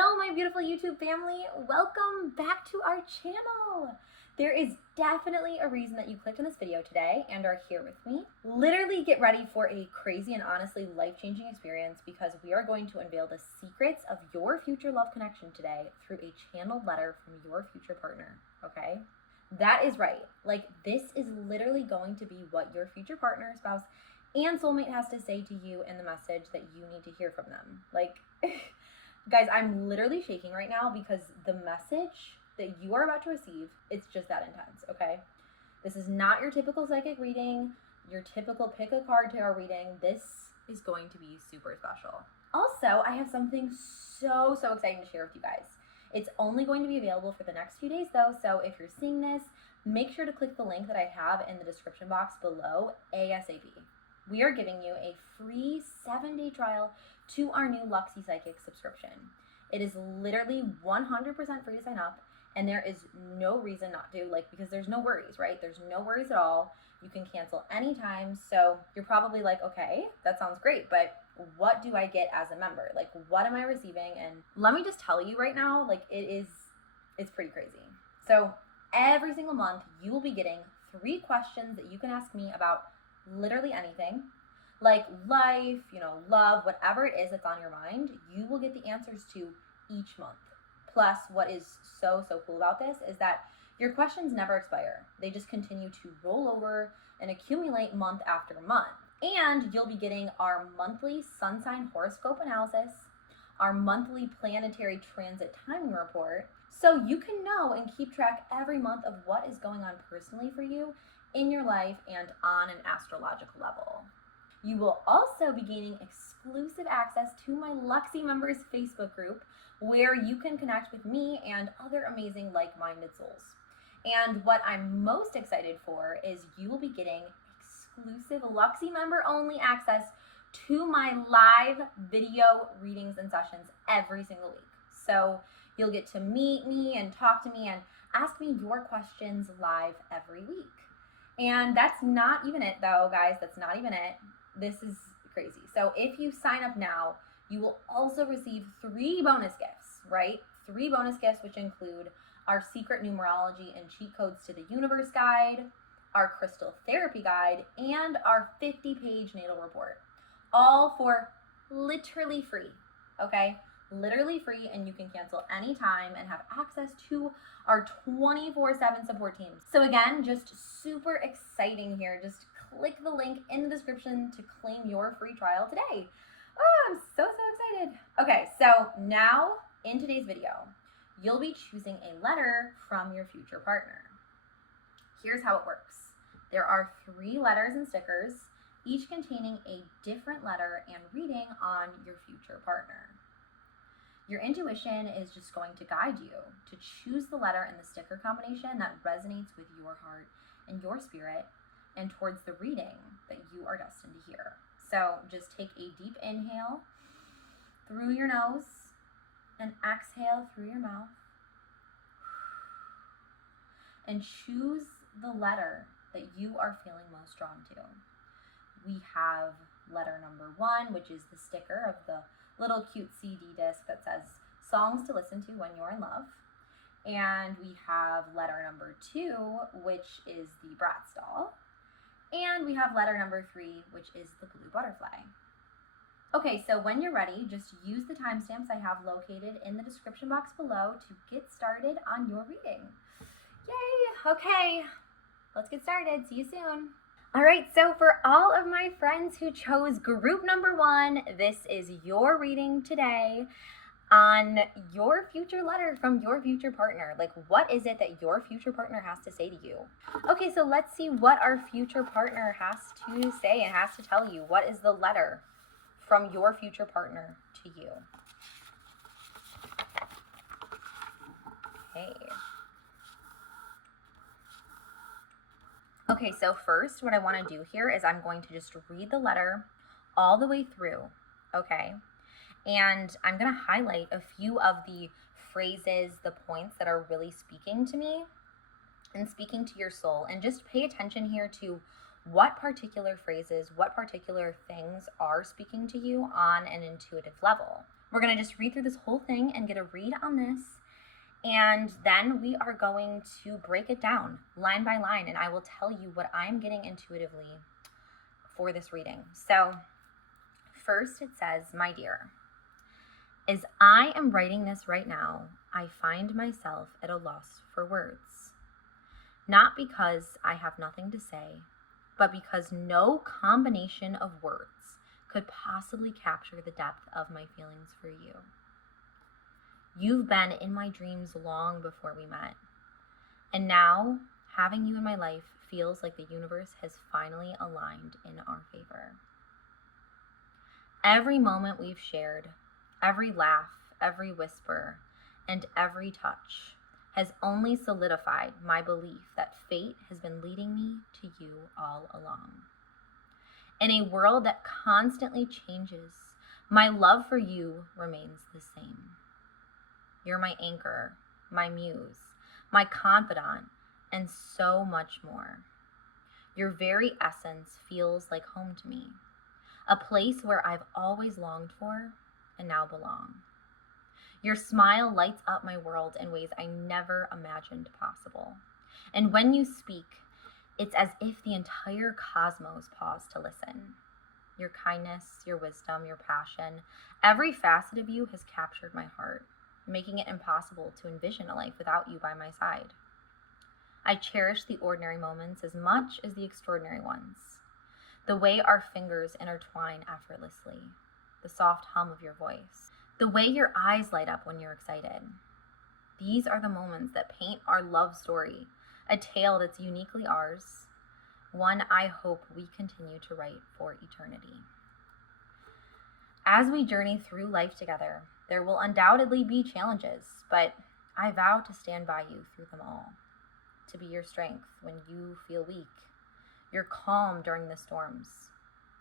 Hello, my beautiful YouTube family. Welcome back to our channel. There is definitely a reason that you clicked on this video today and are here with me. Literally get ready for a crazy and honestly life-changing experience because we are going to unveil the secrets of your future love connection today through a channeled letter from your future partner, okay? That is right. Like, this is literally going to be what your future partner, spouse, and soulmate has to say to you in the message that you need to hear from them. Like, guys, I'm literally shaking right now because the message that you are about to receive, it's just that intense, okay? This is not your typical psychic reading, your typical pick a card tarot reading. This is going to be super special. Also, I have something so exciting to share with you guys. It's only going to be available for the next few days though, so if you're seeing this, make sure to click the link that I have in the description box below ASAP. We are giving you a free 7-day trial to our new Luxy Psychic subscription. It is literally 100% free to sign up, and there is no reason not to, because there's no worries, right? There's no worries at all. You can cancel anytime. So you're probably like, okay, that sounds great, but what do I get as a member? Like, what am I receiving? And let me just tell you right now, it's pretty crazy. So every single month, you will be getting 3 questions that you can ask me about literally anything, like life, love, whatever it is that's on your mind, you will get the answers to each month. Plus, what is so cool about this is that your questions never expire. They just continue to roll over and accumulate month after month. And you'll be getting our monthly sun sign horoscope analysis, our monthly planetary transit timing report, so you can know and keep track every month of what is going on personally for you in your life and on an astrological level. You will also be gaining exclusive access to my Luxy Members Facebook group, where you can connect with me and other amazing like-minded souls. And what I'm most excited for is you will be getting exclusive Luxy Member Only access to my live video readings and sessions every single week. So you'll get to meet me and talk to me and ask me your questions live every week. And that's not even it though, guys. That's not even it. This is crazy. So if you sign up now, you will also receive 3 bonus gifts, right? 3 bonus gifts, which include our secret numerology and cheat codes to the universe guide, our crystal therapy guide, and our 50-page natal report. All for literally free, okay? Literally free, and you can cancel anytime and have access to our 24/7 support team. So again, just super exciting here. Just click the link in the description to claim your free trial today. Oh, I'm so excited. Okay, so now in today's video, you'll be choosing a letter from your future partner. Here's how it works. There are 3 letters and stickers, each containing a different letter and reading on your future partner. Your intuition is just going to guide you to choose the letter and the sticker combination that resonates with your heart and your spirit and towards the reading that you are destined to hear. So just take a deep inhale through your nose and exhale through your mouth and choose the letter that you are feeling most drawn to. We have letter number 1, which is the sticker of the little cute CD disc that says songs to listen to when you're in love. And we have letter number 2, which is the Bratz doll. And we have letter number 3, which is the blue butterfly. Okay, so when you're ready, just use the timestamps I have located in the description box below to get started on your reading. Yay! Okay, let's get started. See you soon. All right, so for all of my friends who chose group number 1, this is your reading today on your future letter from your future partner. Like, what is it that your future partner has to say to you? Okay, so let's see what our future partner has to say and has to tell you. What is the letter from your future partner to you? Okay. Okay, so first what I want to do here is I'm going to just read the letter all the way through, okay? And I'm going to highlight a few of the phrases, the points that are really speaking to me and speaking to your soul. And just pay attention here to what particular phrases, what particular things are speaking to you on an intuitive level. We're going to just read through this whole thing and get a read on this. And then we are going to break it down line by line, and I will tell you what I'm getting intuitively for this reading. So first it says, my dear, as I am writing this right now, I find myself at a loss for words. Not because I have nothing to say, but because no combination of words could possibly capture the depth of my feelings for you. You've been in my dreams long before we met, and now having you in my life feels like the universe has finally aligned in our favor. Every moment we've shared, every laugh, every whisper, and every touch has only solidified my belief that fate has been leading me to you all along. In a world that constantly changes, my love for you remains the same. You're my anchor, my muse, my confidant, and so much more. Your very essence feels like home to me, a place where I've always longed for and now belong. Your smile lights up my world in ways I never imagined possible. And when you speak, it's as if the entire cosmos paused to listen. Your kindness, your wisdom, your passion, every facet of you has captured my heart, making it impossible to envision a life without you by my side. I cherish the ordinary moments as much as the extraordinary ones. The way our fingers intertwine effortlessly, the soft hum of your voice, the way your eyes light up when you're excited. These are the moments that paint our love story, a tale that's uniquely ours, one I hope we continue to write for eternity. As we journey through life together, there will undoubtedly be challenges, but I vow to stand by you through them all, to be your strength when you feel weak, your calm during the storms,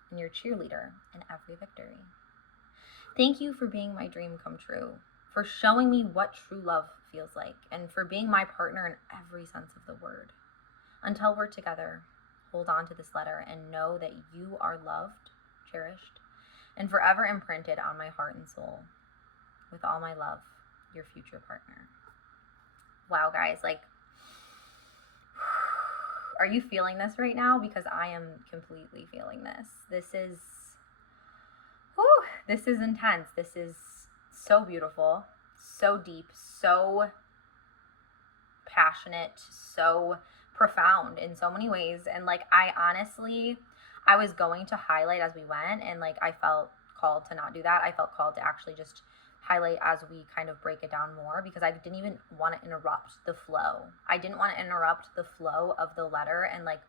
and your cheerleader in every victory. Thank you for being my dream come true, for showing me what true love feels like, and for being my partner in every sense of the word. Until we're together, hold on to this letter and know that you are loved, cherished, and forever imprinted on my heart and soul. With all my love, your future partner. Wow, guys, like, are you feeling this right now? Because I am completely feeling this. This is intense. This is so beautiful, so deep, so passionate, so profound in so many ways. And like, I was going to highlight as we went, and like, I felt called to not do that. I felt called to actually just highlight as we kind of break it down more, because I didn't even want to interrupt the flow. I didn't want to interrupt the flow of the letter and like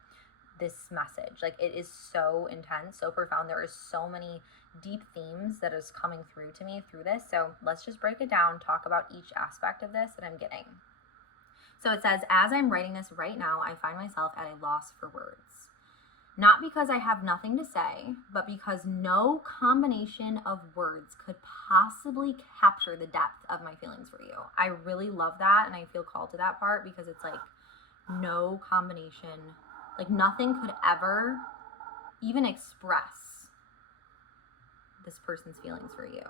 this message. Like, it is so intense, so profound. There is so many deep themes that is coming through to me through this. So let's just break it down, talk about each aspect of this that I'm getting. So it says, as I'm writing this right now, I find myself at a loss for words. Not because I have nothing to say, but because no combination of words could possibly capture the depth of my feelings for you. I really love that, and I feel called to that part, because it's like no combination, like nothing could ever even express this person's feelings for you,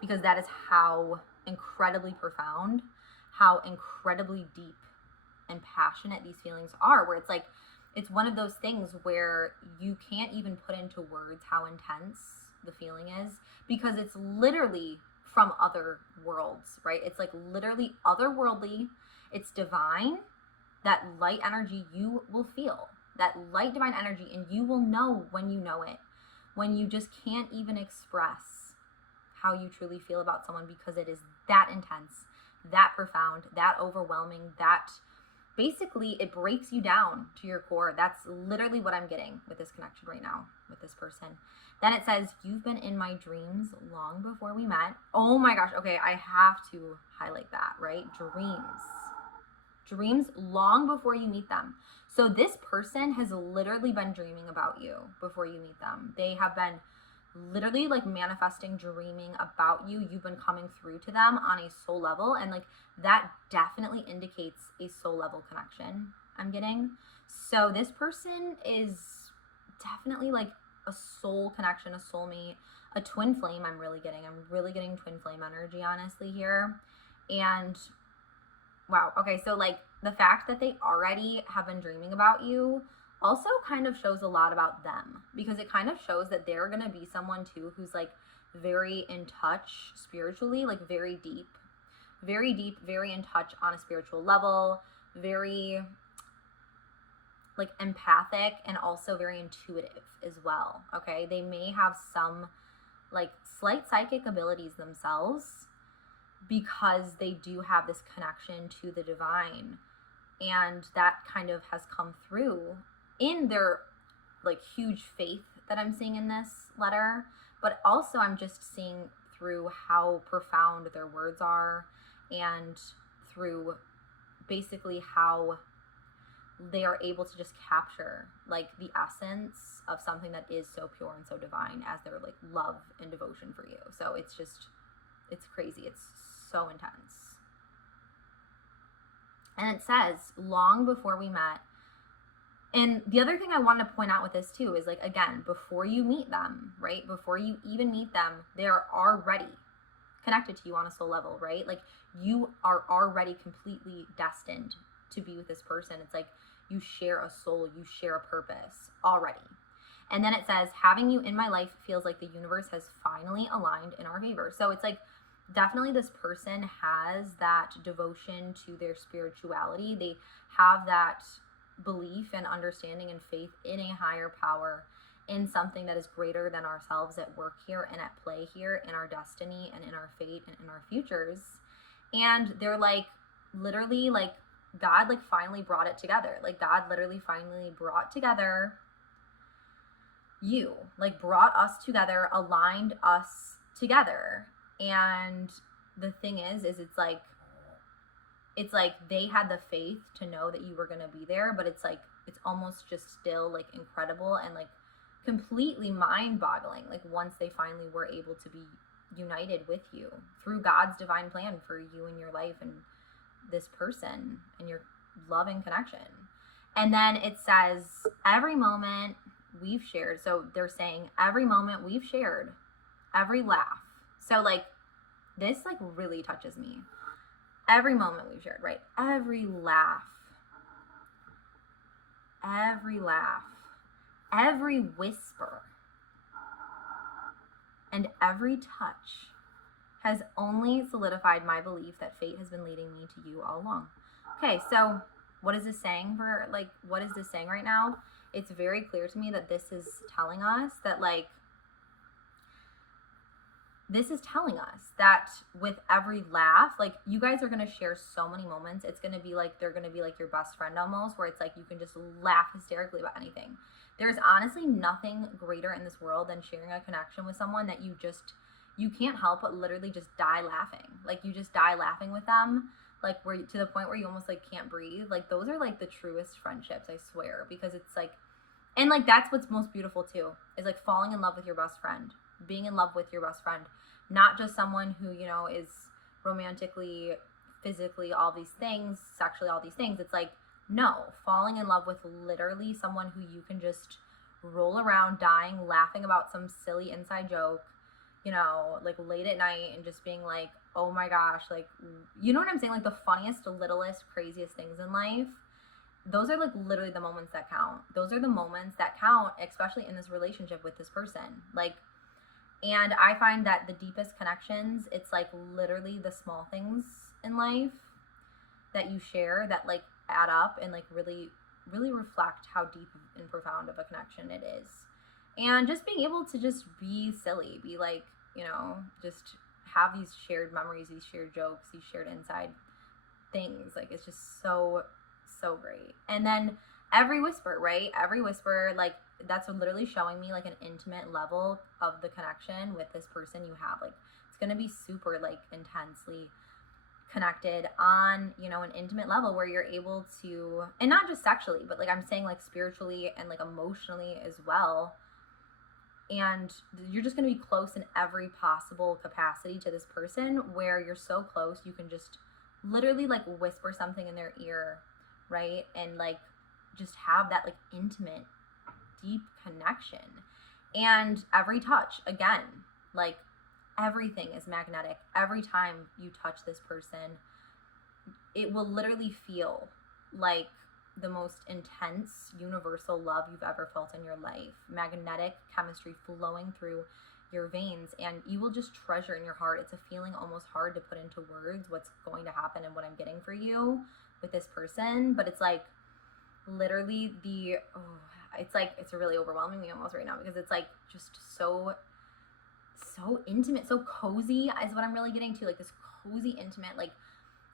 because that is how incredibly profound, how incredibly deep and passionate these feelings are, where it's like, it's one of those things where you can't even put into words how intense the feeling is, because it's literally from other worlds, right? It's like literally otherworldly. It's divine. That light energy you will feel, that light divine energy, and you will know when you know it, when you just can't even express how you truly feel about someone, because it is that intense, that profound, that overwhelming, that basically it breaks you down to your core. That's literally what I'm getting with this connection right now with this person. Then it says, you've been in my dreams long before we met. Oh my gosh. Okay. I have to highlight that, right? Dreams long before you meet them. So this person has literally been dreaming about you before you meet them. They have been literally like manifesting, dreaming about you. You've been coming through to them on a soul level, and like that definitely indicates a soul level connection I'm getting. So this person is definitely like a soul connection, a soulmate, a twin flame I'm really getting twin flame energy, honestly, here. And wow, okay, so like the fact that they already have been dreaming about you also kind of shows a lot about them, because it kind of shows that they're gonna be someone too who's like very in touch spiritually, like very deep, very in touch on a spiritual level, very like empathic, and also very intuitive as well. Okay, they may have some like slight psychic abilities themselves, because they do have this connection to the divine, and that kind of has come through in their like huge faith that I'm seeing in this letter. But also I'm just seeing through how profound their words are, and through basically how they are able to just capture like the essence of something that is so pure and so divine as their like love and devotion for you. So it's crazy. It's so intense. And it says, long before we met. And the other thing I wanted to point out with this too is, like, again, before you meet them, right? Before you even meet them, they are already connected to you on a soul level, right? Like, you are already completely destined to be with this person. It's like you share a soul, you share a purpose already. And then it says, having you in my life feels like the universe has finally aligned in our favor. So it's like, definitely this person has that devotion to their spirituality. They have that belief and understanding and faith in a higher power, in something that is greater than ourselves at work here and at play here in our destiny and in our fate and in our futures. And they're like, literally, like, God like finally brought it together. Like, God literally finally brought together you, like brought us together, aligned us together. And the thing is it's like they had the faith to know that you were going to be there, but it's like, it's almost just still like incredible and like completely mind-boggling, like once they finally were able to be united with you through God's divine plan for you and your life and this person and your loving connection. And then it says, every moment we've shared. So they're saying every moment we've shared, every laugh. So like, this like really touches me. Every moment we've shared, right? Every laugh, every whisper, and every touch has only solidified my belief that fate has been leading me to you all along. Okay, so what is this saying what is this saying right now? It's very clear to me that this is telling us that like, this is telling us that with every laugh, like, you guys are going to share so many moments. It's going to be like, they're going to be like your best friend almost, where it's like, you can just laugh hysterically about anything. There's honestly nothing greater in this world than sharing a connection with someone that you can't help but literally just die laughing. Like, you just die laughing with them, like, where to the point where you almost like can't breathe. Like, those are like the truest friendships, I swear, because it's like, and like, that's what's most beautiful too, is like falling in love with your best friend, being in love with your best friend, not just someone who, you know, is romantically, physically, all these things, sexually, all these things. It's like, no, falling in love with literally someone who you can just roll around dying, laughing about some silly inside joke, you know, like late at night, and just being like, oh my gosh, like, you know what I'm saying? Like, the funniest, littlest, craziest things in life. Those are like literally the moments that count. Those are the moments that count, especially in this relationship with this person. Like, and I find that the deepest connections, it's like literally the small things in life that you share that like add up and like really, really reflect how deep and profound of a connection it is. And just being able to just be silly, be like, you know, just have these shared memories, these shared jokes, these shared inside things. Like, it's just so, so great. And then every whisper, right? Every whisper, like, that's literally showing me like an intimate level of the connection with this person you have. Like, it's going to be super like intensely connected on, you know, an intimate level where you're able to, and not just sexually, but like I'm saying, like spiritually and like emotionally as well. And you're just going to be close in every possible capacity to this person, where you're so close you can just literally like whisper something in their ear, right? And like just have that like intimate, deep connection. And every touch, again, Like, everything is magnetic. Every time you touch this person, it will literally feel like the most intense universal love you've ever felt in your life. Magnetic chemistry flowing through your veins, and you will just treasure in your heart. It's a feeling almost hard to put into words what's going to happen and what I'm getting for you with this person, but it's like literally it's really overwhelming me almost right now, because it's like just so intimate, so cozy is what I'm really getting to, like this cozy, intimate, like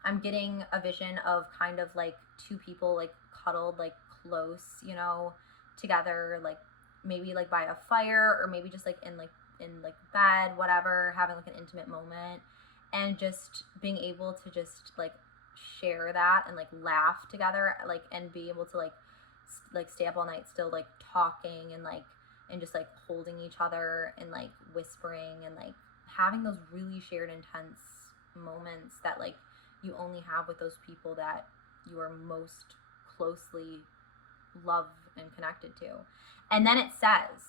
I'm getting a vision of kind of like two people like cuddled, like close, you know, together, like maybe like by a fire, or maybe just like in bed, whatever, having like an intimate moment, and just being able to just like share that and like laugh together, like, and be able to like stay up all night still like talking and just like holding each other and like whispering and like having those really shared intense moments that like you only have with those people that you are most closely love and connected to. And then it says,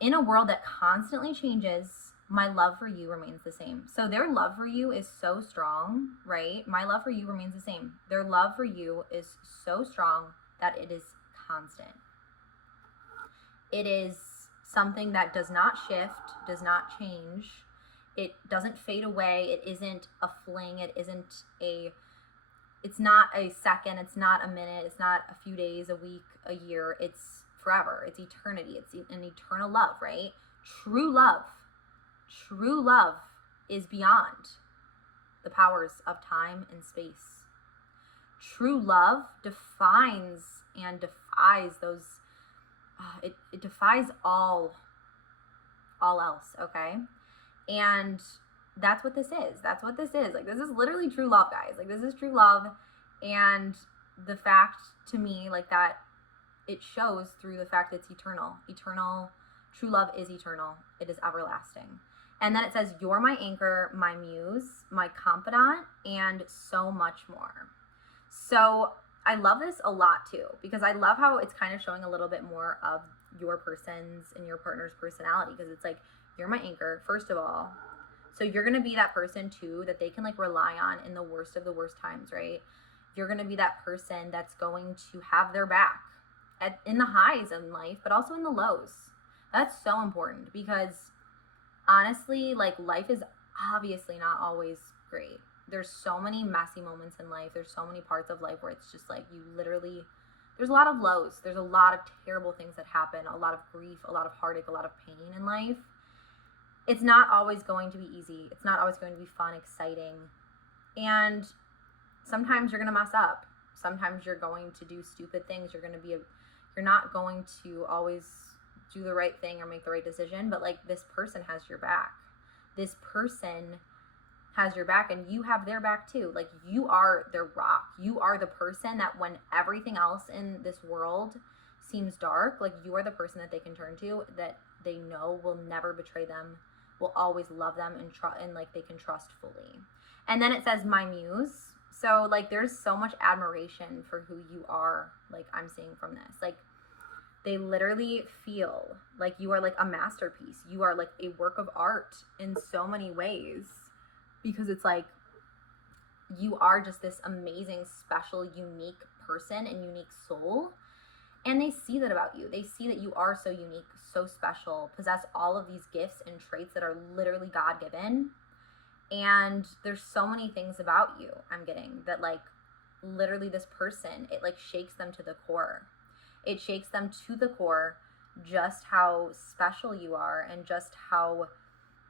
in a world that constantly changes, my love for you remains the same. So their love for you is so strong, right? My love for you remains the same. Their love for you is so strong that it is constant. It is something that does not shift, does not change. It doesn't fade away. It isn't a fling. It's not a second. It's not a minute. It's not a few days, a week, a year. It's forever. It's eternity. It's an eternal love, right? True love is beyond the powers of time and space. True love defines and defies those, it defies all else, okay? And that's what this is. That's what this is. Like, this is literally true love, guys. Like, this is true love. And the fact to me, like, that it shows through the fact that it's eternal. Eternal. True love is eternal. It is everlasting. And then it says, you're my anchor, my muse, my confidant, and so much more. So I love this a lot too, because I love how it's kind of showing a little bit more of your person's and your partner's personality, because it's like, you're my anchor, first of all. So you're going to be that person too that they can like rely on in the worst of the worst times, right? You're going to be that person that's going to have their back in the highs in life, but also in the lows. That's so important, because honestly, like, life is obviously not always great. There's so many messy moments in life. There's so many parts of life where it's just like there's a lot of lows. There's a lot of terrible things that happen, a lot of grief, a lot of heartache, a lot of pain in life. It's not always going to be easy. It's not always going to be fun, exciting. And sometimes you're going to mess up. Sometimes you're going to do stupid things. You're not going to always do the right thing or make the right decision, but like, this person has your back. This person has your back, and you have their back too. Like, you are their rock. You are the person that when everything else in this world seems dark, like, you are the person that they can turn to, that they know will never betray them, will always love them, and like, they can trust fully. And then it says, my muse. So like, there's so much admiration for who you are. Like, I'm seeing from this, like, they literally feel like you are like a masterpiece. You are like a work of art in so many ways, because it's like, you are just this amazing, special, unique person and unique soul. And they see that about you. They see that you are so unique, so special, possess all of these gifts and traits that are literally God-given. And there's so many things about you, I'm getting, that like, literally this person, it like shakes them to the core. It shakes them to the core just how special you are, and just how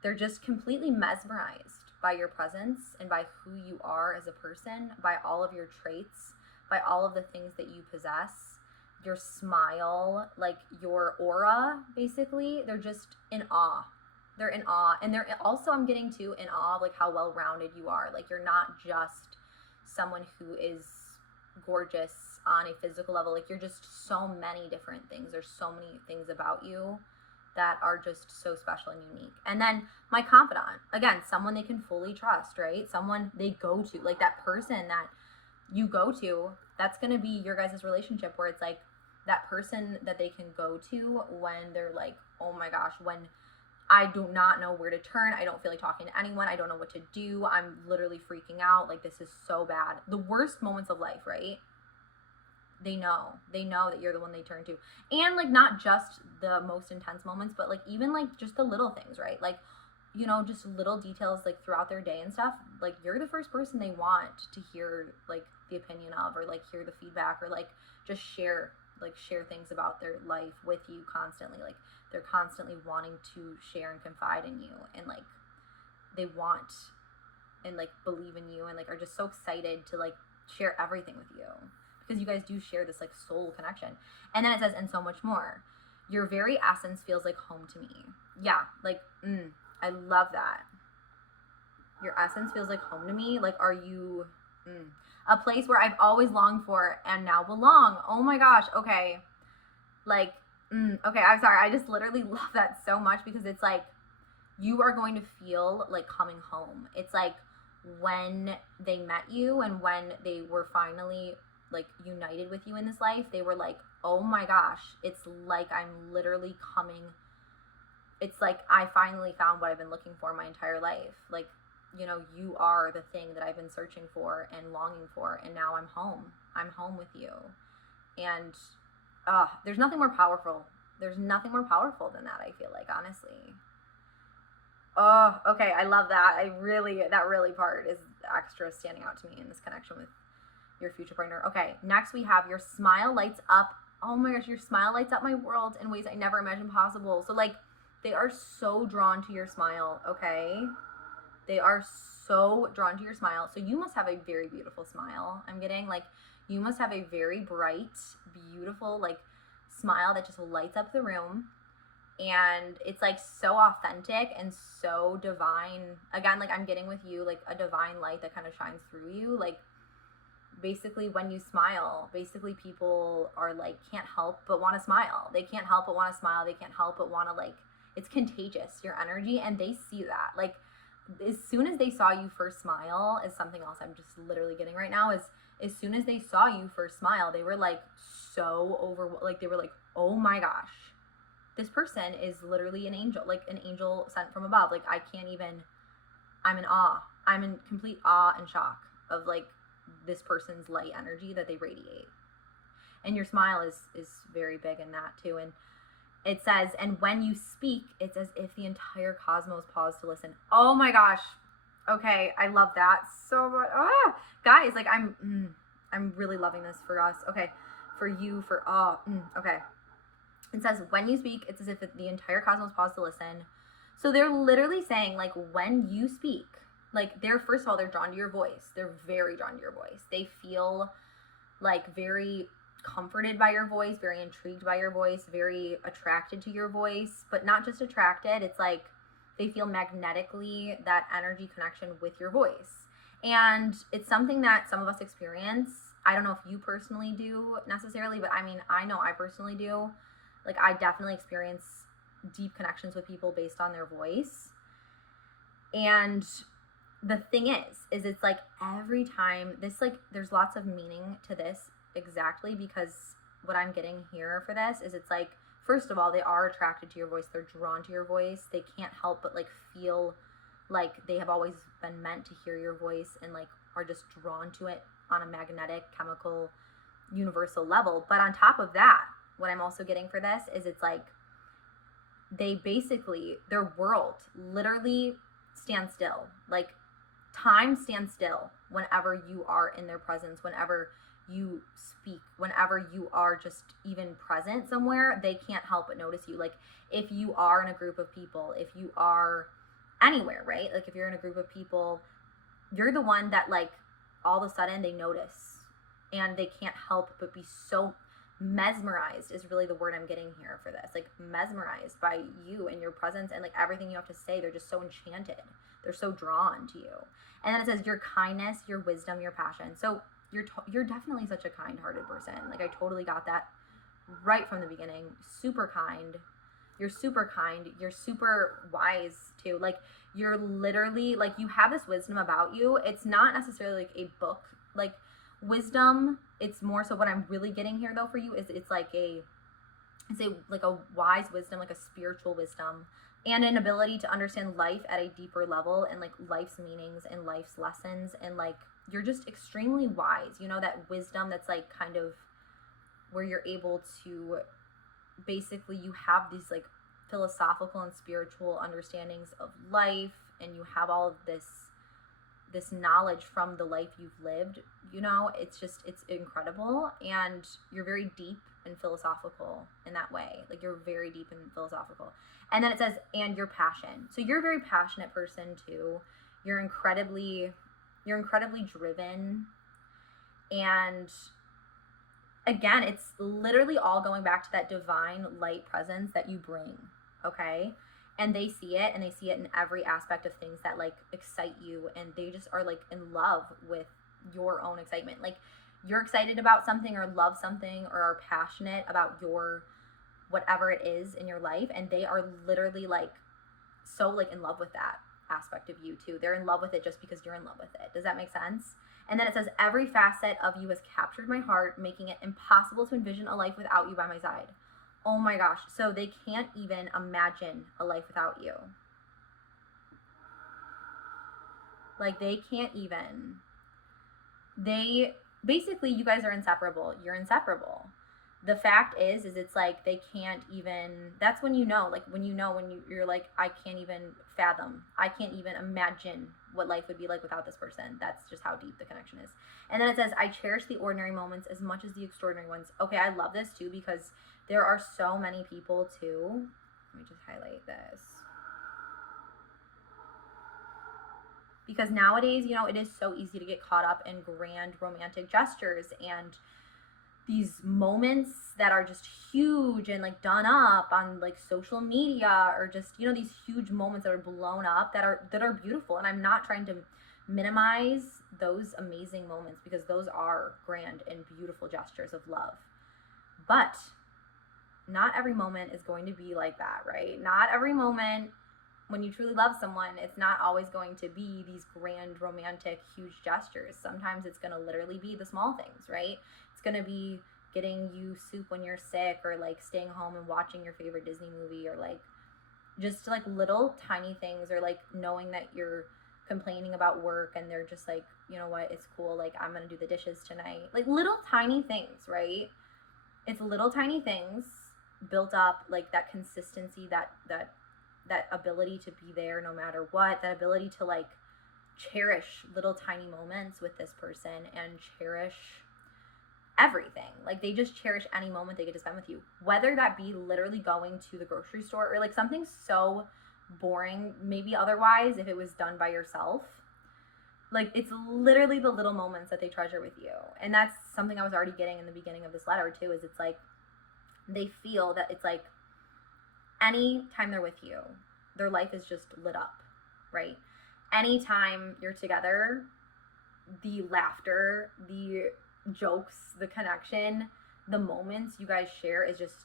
they're just completely mesmerized by your presence and by who you are as a person, by all of your traits, by all of the things that you possess, your smile, like your aura, basically. They're just in awe. They're in awe. And they're also, I'm getting to, in awe of like how well-rounded you are. Like, you're not just someone who is gorgeous on a physical level. Like, you're just so many different things. There's so many things about you that are just so special and unique. And then my confidant, again, someone they can fully trust, right? Someone they go to, like that person that you go to, that's going to be your guys' relationship, where it's like that person that they can go to when they're like, oh my gosh, when I do not know where to turn. I don't feel like talking to anyone. I don't know what to do. I'm literally freaking out. Like, this is so bad. The worst moments of life, right? They know that you're the one they turn to. And like, not just the most intense moments, but like even like just the little things, right? Like, you know, just little details like throughout their day and stuff. Like, you're the first person they want to hear like the opinion of, or like hear the feedback, or like just share things about their life with you constantly. Like, they're constantly wanting to share and confide in you, and like they want and like believe in you, and like are just so excited to like share everything with you, because you guys do share this like soul connection. And then it says, and so much more. Your very essence feels like home to me. Yeah, like, I love that. Your essence feels like home to me. Like, are you a place where I've always longed for and now belong? Oh my gosh. Okay. Like, okay, I'm sorry. I just literally love that so much, because it's like, you are going to feel like coming home. It's like when they met you and when they were finally like united with you in this life, they were like, oh my gosh, it's like I'm literally coming. It's like I finally found what I've been looking for my entire life. Like, you know, you are the thing that I've been searching for and longing for, and now I'm home. I'm home with you. And there's nothing more powerful. There's nothing more powerful than that, I feel like, honestly. Oh, okay, I love that. That really part is extra standing out to me in this connection with your future partner. Okay, next we have your smile lights up. Oh my gosh, your smile lights up my world in ways I never imagined possible. So like, they are so drawn to your smile, okay? They are so drawn to your smile. So you must have a very beautiful smile. I'm getting like, you must have a very bright, beautiful like smile that just lights up the room. And it's like so authentic and so divine. Again, like I'm getting with you like a divine light that kind of shines through you. Like, basically when you smile, basically people are like, can't help but want to smile. They can't help but want to smile. They can't help but want to like, it's contagious, your energy, and they see that. Like, as soon as they saw you first smile, is something else I'm just literally getting right now, is as soon as they saw you first smile, they were like so like they were like, oh my gosh, this person is literally an angel, like an angel sent from above. Like, I can't even, I'm in awe. I'm in complete awe and shock of like this person's light energy that they radiate. And your smile is very big in that too. And it says, and when you speak, it's as if the entire cosmos paused to listen. Oh my gosh. Okay, I love that so much. Guys, like I'm really loving this for us. Okay, for you, okay. It says, when you speak, it's as if the entire cosmos paused to listen. So they're literally saying, like, when you speak, like, first of all, they're drawn to your voice. They're very drawn to your voice. They feel like very comforted by your voice, very intrigued by your voice, very attracted to your voice, but not just attracted. It's like they feel magnetically that energy connection with your voice. And it's something that some of us experience. I don't know if you personally do necessarily, but I mean, I know I personally do. Like, I definitely experience deep connections with people based on their voice. And the thing is it's like every time this, like, there's lots of meaning to this exactly, because what I'm getting here for this is it's like, first of all, they are attracted to your voice. They're drawn to your voice. They can't help but like feel like they have always been meant to hear your voice, and like are just drawn to it on a magnetic, chemical, universal level. But on top of that, what I'm also getting for this is it's like they basically, their world literally stands still. Like, time stands still whenever you are in their presence, whenever you speak, whenever you are just even present somewhere. They can't help but notice you. Like, if you are in a group of people, if you are anywhere, right? Like, if you're in a group of people, you're the one that like all of a sudden they notice, and they can't help but be so mesmerized is really the word I'm getting here for this. Like, mesmerized by you and your presence and like everything you have to say. They're just so enchanted. They're so drawn to you. And then it says your kindness, your wisdom, your passion. So you're definitely such a kind-hearted person. Like, I totally got that right from the beginning. Super kind. You're super kind. You're super wise too. Like, you're literally like, you have this wisdom about you. It's not necessarily like a book, like wisdom. It's more so what I'm really getting here though for you is it's like a wise wisdom, like a spiritual wisdom. and an ability to understand life at a deeper level, and like life's meanings and life's lessons, and like you're just extremely wise, you know, that wisdom that's like kind of where you're able to basically, you have these like philosophical and spiritual understandings of life, and you have all of this knowledge from the life you've lived, you know. It's incredible, and you're very deep and philosophical in that way. Like you're very deep and philosophical. And then it says, and your passion. So you're a very passionate person too. You're incredibly driven. And again, it's literally all going back to that divine light presence that you bring, okay? And they see it, and they see it in every aspect of things that like excite you, and they just are like in love with your own excitement. Like you're excited about something or love something or are passionate about your whatever it is in your life, and they are literally like so like in love with that aspect of you too. They're in love with it just because you're in love with it. Does that make sense? And then it says, every facet of you has captured my heart, making it impossible to envision a life without you by my side. Oh my gosh. So they can't even imagine a life without you. Like they can't even. They basically, you guys are inseparable. You're inseparable. The fact is it's like they can't even, that's when you know, like when you're like, I can't even fathom, I can't even imagine what life would be like without this person. That's just how deep the connection is. And then it says, I cherish the ordinary moments as much as the extraordinary ones. Okay, I love this too, because there are so many people too. Let me just highlight this. Because nowadays, you know, it is so easy to get caught up in grand romantic gestures and these moments that are just huge and like done up on like social media, or just, you know, these huge moments that are blown up that are beautiful. And I'm not trying to minimize those amazing moments, because those are grand and beautiful gestures of love. But not every moment is going to be like that, right? Not every moment, when you truly love someone, it's not always going to be these grand, romantic, huge gestures. Sometimes it's going to literally be the small things, right? It's going to be getting you soup when you're sick, or like staying home and watching your favorite Disney movie, or like just like little tiny things, or like knowing that you're complaining about work and they're just like, you know what, it's cool, like I'm going to do the dishes tonight. Like little tiny things, right? It's little tiny things built up, like that consistency, that ability to be there no matter what, that ability to like cherish little tiny moments with this person and cherish everything. Like they just cherish any moment they get to spend with you, whether that be literally going to the grocery store or like something so boring maybe otherwise if it was done by yourself. Like it's literally the little moments that they treasure with you. And that's something I was already getting in the beginning of this letter too, is it's like they feel that it's like any time they're with you, their life is just lit up, right? Anytime you're together, the laughter, the jokes, the connection, the moments you guys share is just,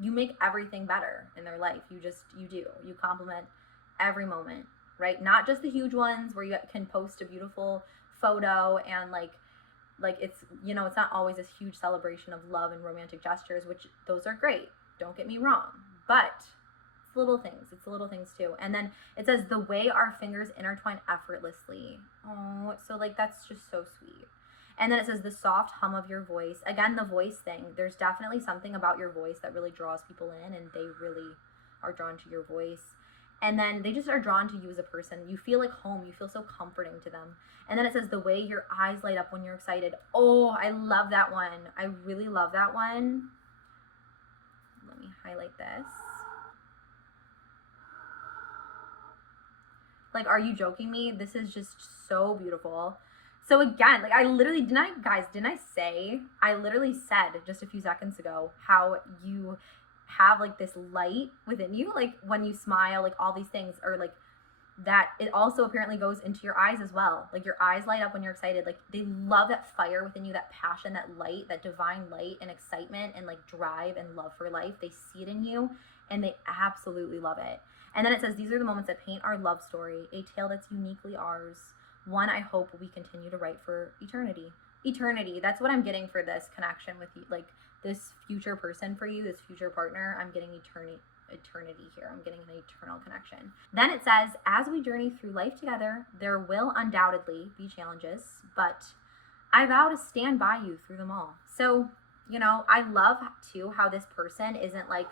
you make everything better in their life. You compliment every moment, right? Not just the huge ones where you can post a beautiful photo and like it's, you know, it's not always this huge celebration of love and romantic gestures, which those are great. Don't get me wrong, but it's little things too. And then it says, the way our fingers intertwine effortlessly. Oh, so like that's just so sweet. And then it says, the soft hum of your voice. Again, the voice thing. There's definitely something about your voice that really draws people in, and they really are drawn to your voice. And then they just are drawn to you as a person. You feel like home. You feel so comforting to them. And then it says, the way your eyes light up when you're excited. Oh, I love that one. I really love that one. Let me highlight this. Like, are you joking me? This is just so beautiful. So again, like I literally I literally said just a few seconds ago how you have like this light within you, like when you smile, like all these things, or like that it also apparently goes into your eyes as well. Like your eyes light up when you're excited. Like they love that fire within you, that passion, that light, that divine light and excitement and like drive and love for life. They see it in you and they absolutely love it. And then it says, these are the moments that paint our love story, a tale that's uniquely ours. One I hope we continue to write for eternity. Eternity, that's what I'm getting for this connection with you, like this future person for you, this future partner. I'm getting eternity here. I'm getting an eternal connection. Then it says, as we journey through life together, there will undoubtedly be challenges, but I vow to stand by you through them all. So, you know, I love too how this person isn't like,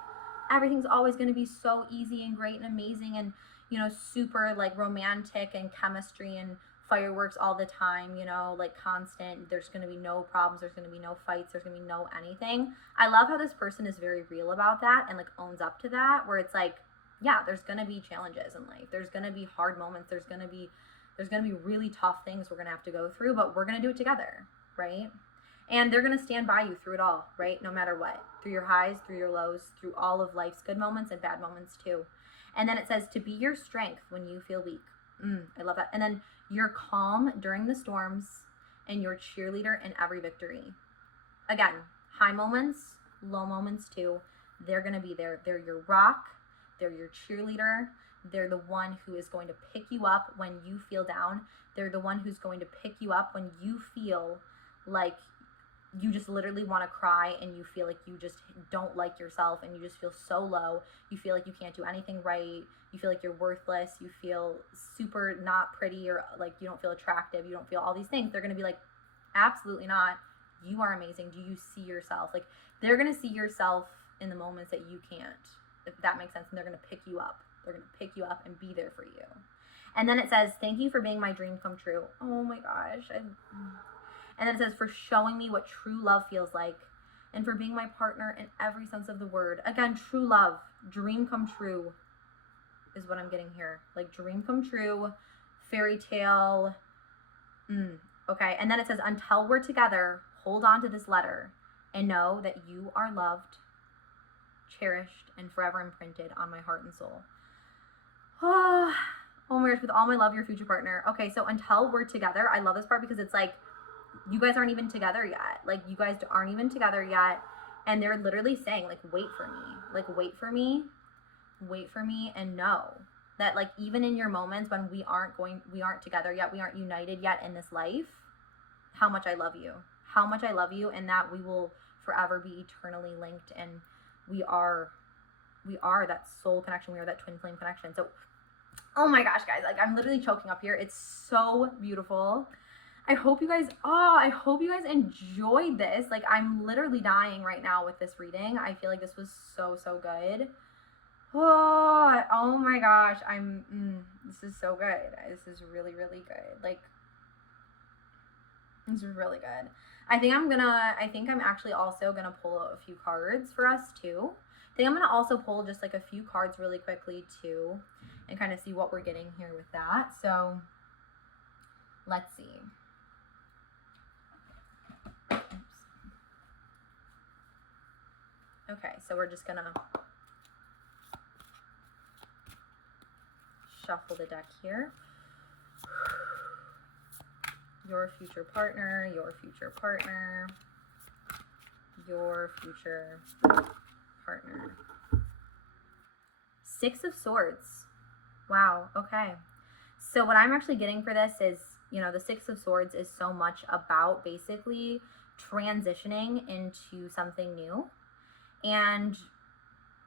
everything's always going to be so easy and great and amazing and, you know, super like romantic and chemistry and fireworks all the time, you know, like constant. There's going to be no problems. There's going to be no fights. There's going to be no anything. I love how this person is very real about that and like owns up to that, where it's like, yeah, there's going to be challenges in life. There's going to be hard moments. There's going to be really tough things we're going to have to go through, but we're going to do it together, right? And they're going to stand by you through it all, right? No matter what, through your highs, through your lows, through all of life's good moments and bad moments too. And then it says to be your strength when you feel weak. I love that. And then you're calm during the storms and your cheerleader in every victory. Again, high moments, low moments too. They're going to be there. They're your rock. They're your cheerleader. They're the one who is going to pick you up when you feel down. They're the one who's going to pick you up when you feel like you just literally want to cry and you feel like you just don't like yourself and you just feel so low. You feel like you can't do anything right. You feel like you're worthless. You feel super not pretty, or like you don't feel attractive. You don't feel all these things. They're going to be like, absolutely not. You are amazing. Do you see yourself? Like, they're going to see yourself in the moments that you can't, if that makes sense. And they're going to pick you up. They're going to pick you up and be there for you. And then it says, thank you for being my dream come true. Oh my gosh. And then it says, for showing me what true love feels like and for being my partner in every sense of the word. Again, true love, dream come true is what I'm getting here. Like dream come true, fairy tale. Okay. And then it says, until we're together, hold on to this letter and know that you are loved, cherished, and forever imprinted on my heart and soul. Oh my gosh, with all my love, your future partner. Okay, so until we're together, I love this part because it's like, you guys aren't even together yet. Like, you guys aren't even together yet. And they're literally saying, like, wait for me. Like, wait for me. Wait for me. And know that, like, even in your moments when we aren't together yet, we aren't united yet in this life, how much I love you. How much I love you, and that we will forever be eternally linked. And we are that soul connection. We are that twin flame connection. So, oh my gosh, guys. Like, I'm literally choking up here. It's so beautiful. I hope you guys enjoyed this. Like, I'm literally dying right now with this reading. I feel like this was so good. Oh my gosh. This is so good. This is really good. Like, this is really good. I think I'm actually also gonna pull a few cards for us too. I think I'm gonna also pull just like a few cards really quickly too and kind of see what we're getting here with that. So let's see. Okay, so we're just gonna shuffle the deck here. Your future partner, your future partner, your future partner. Six of Swords. Wow, okay. So what I'm actually getting for this is, you know, the Six of Swords is so much about basically transitioning into something new. And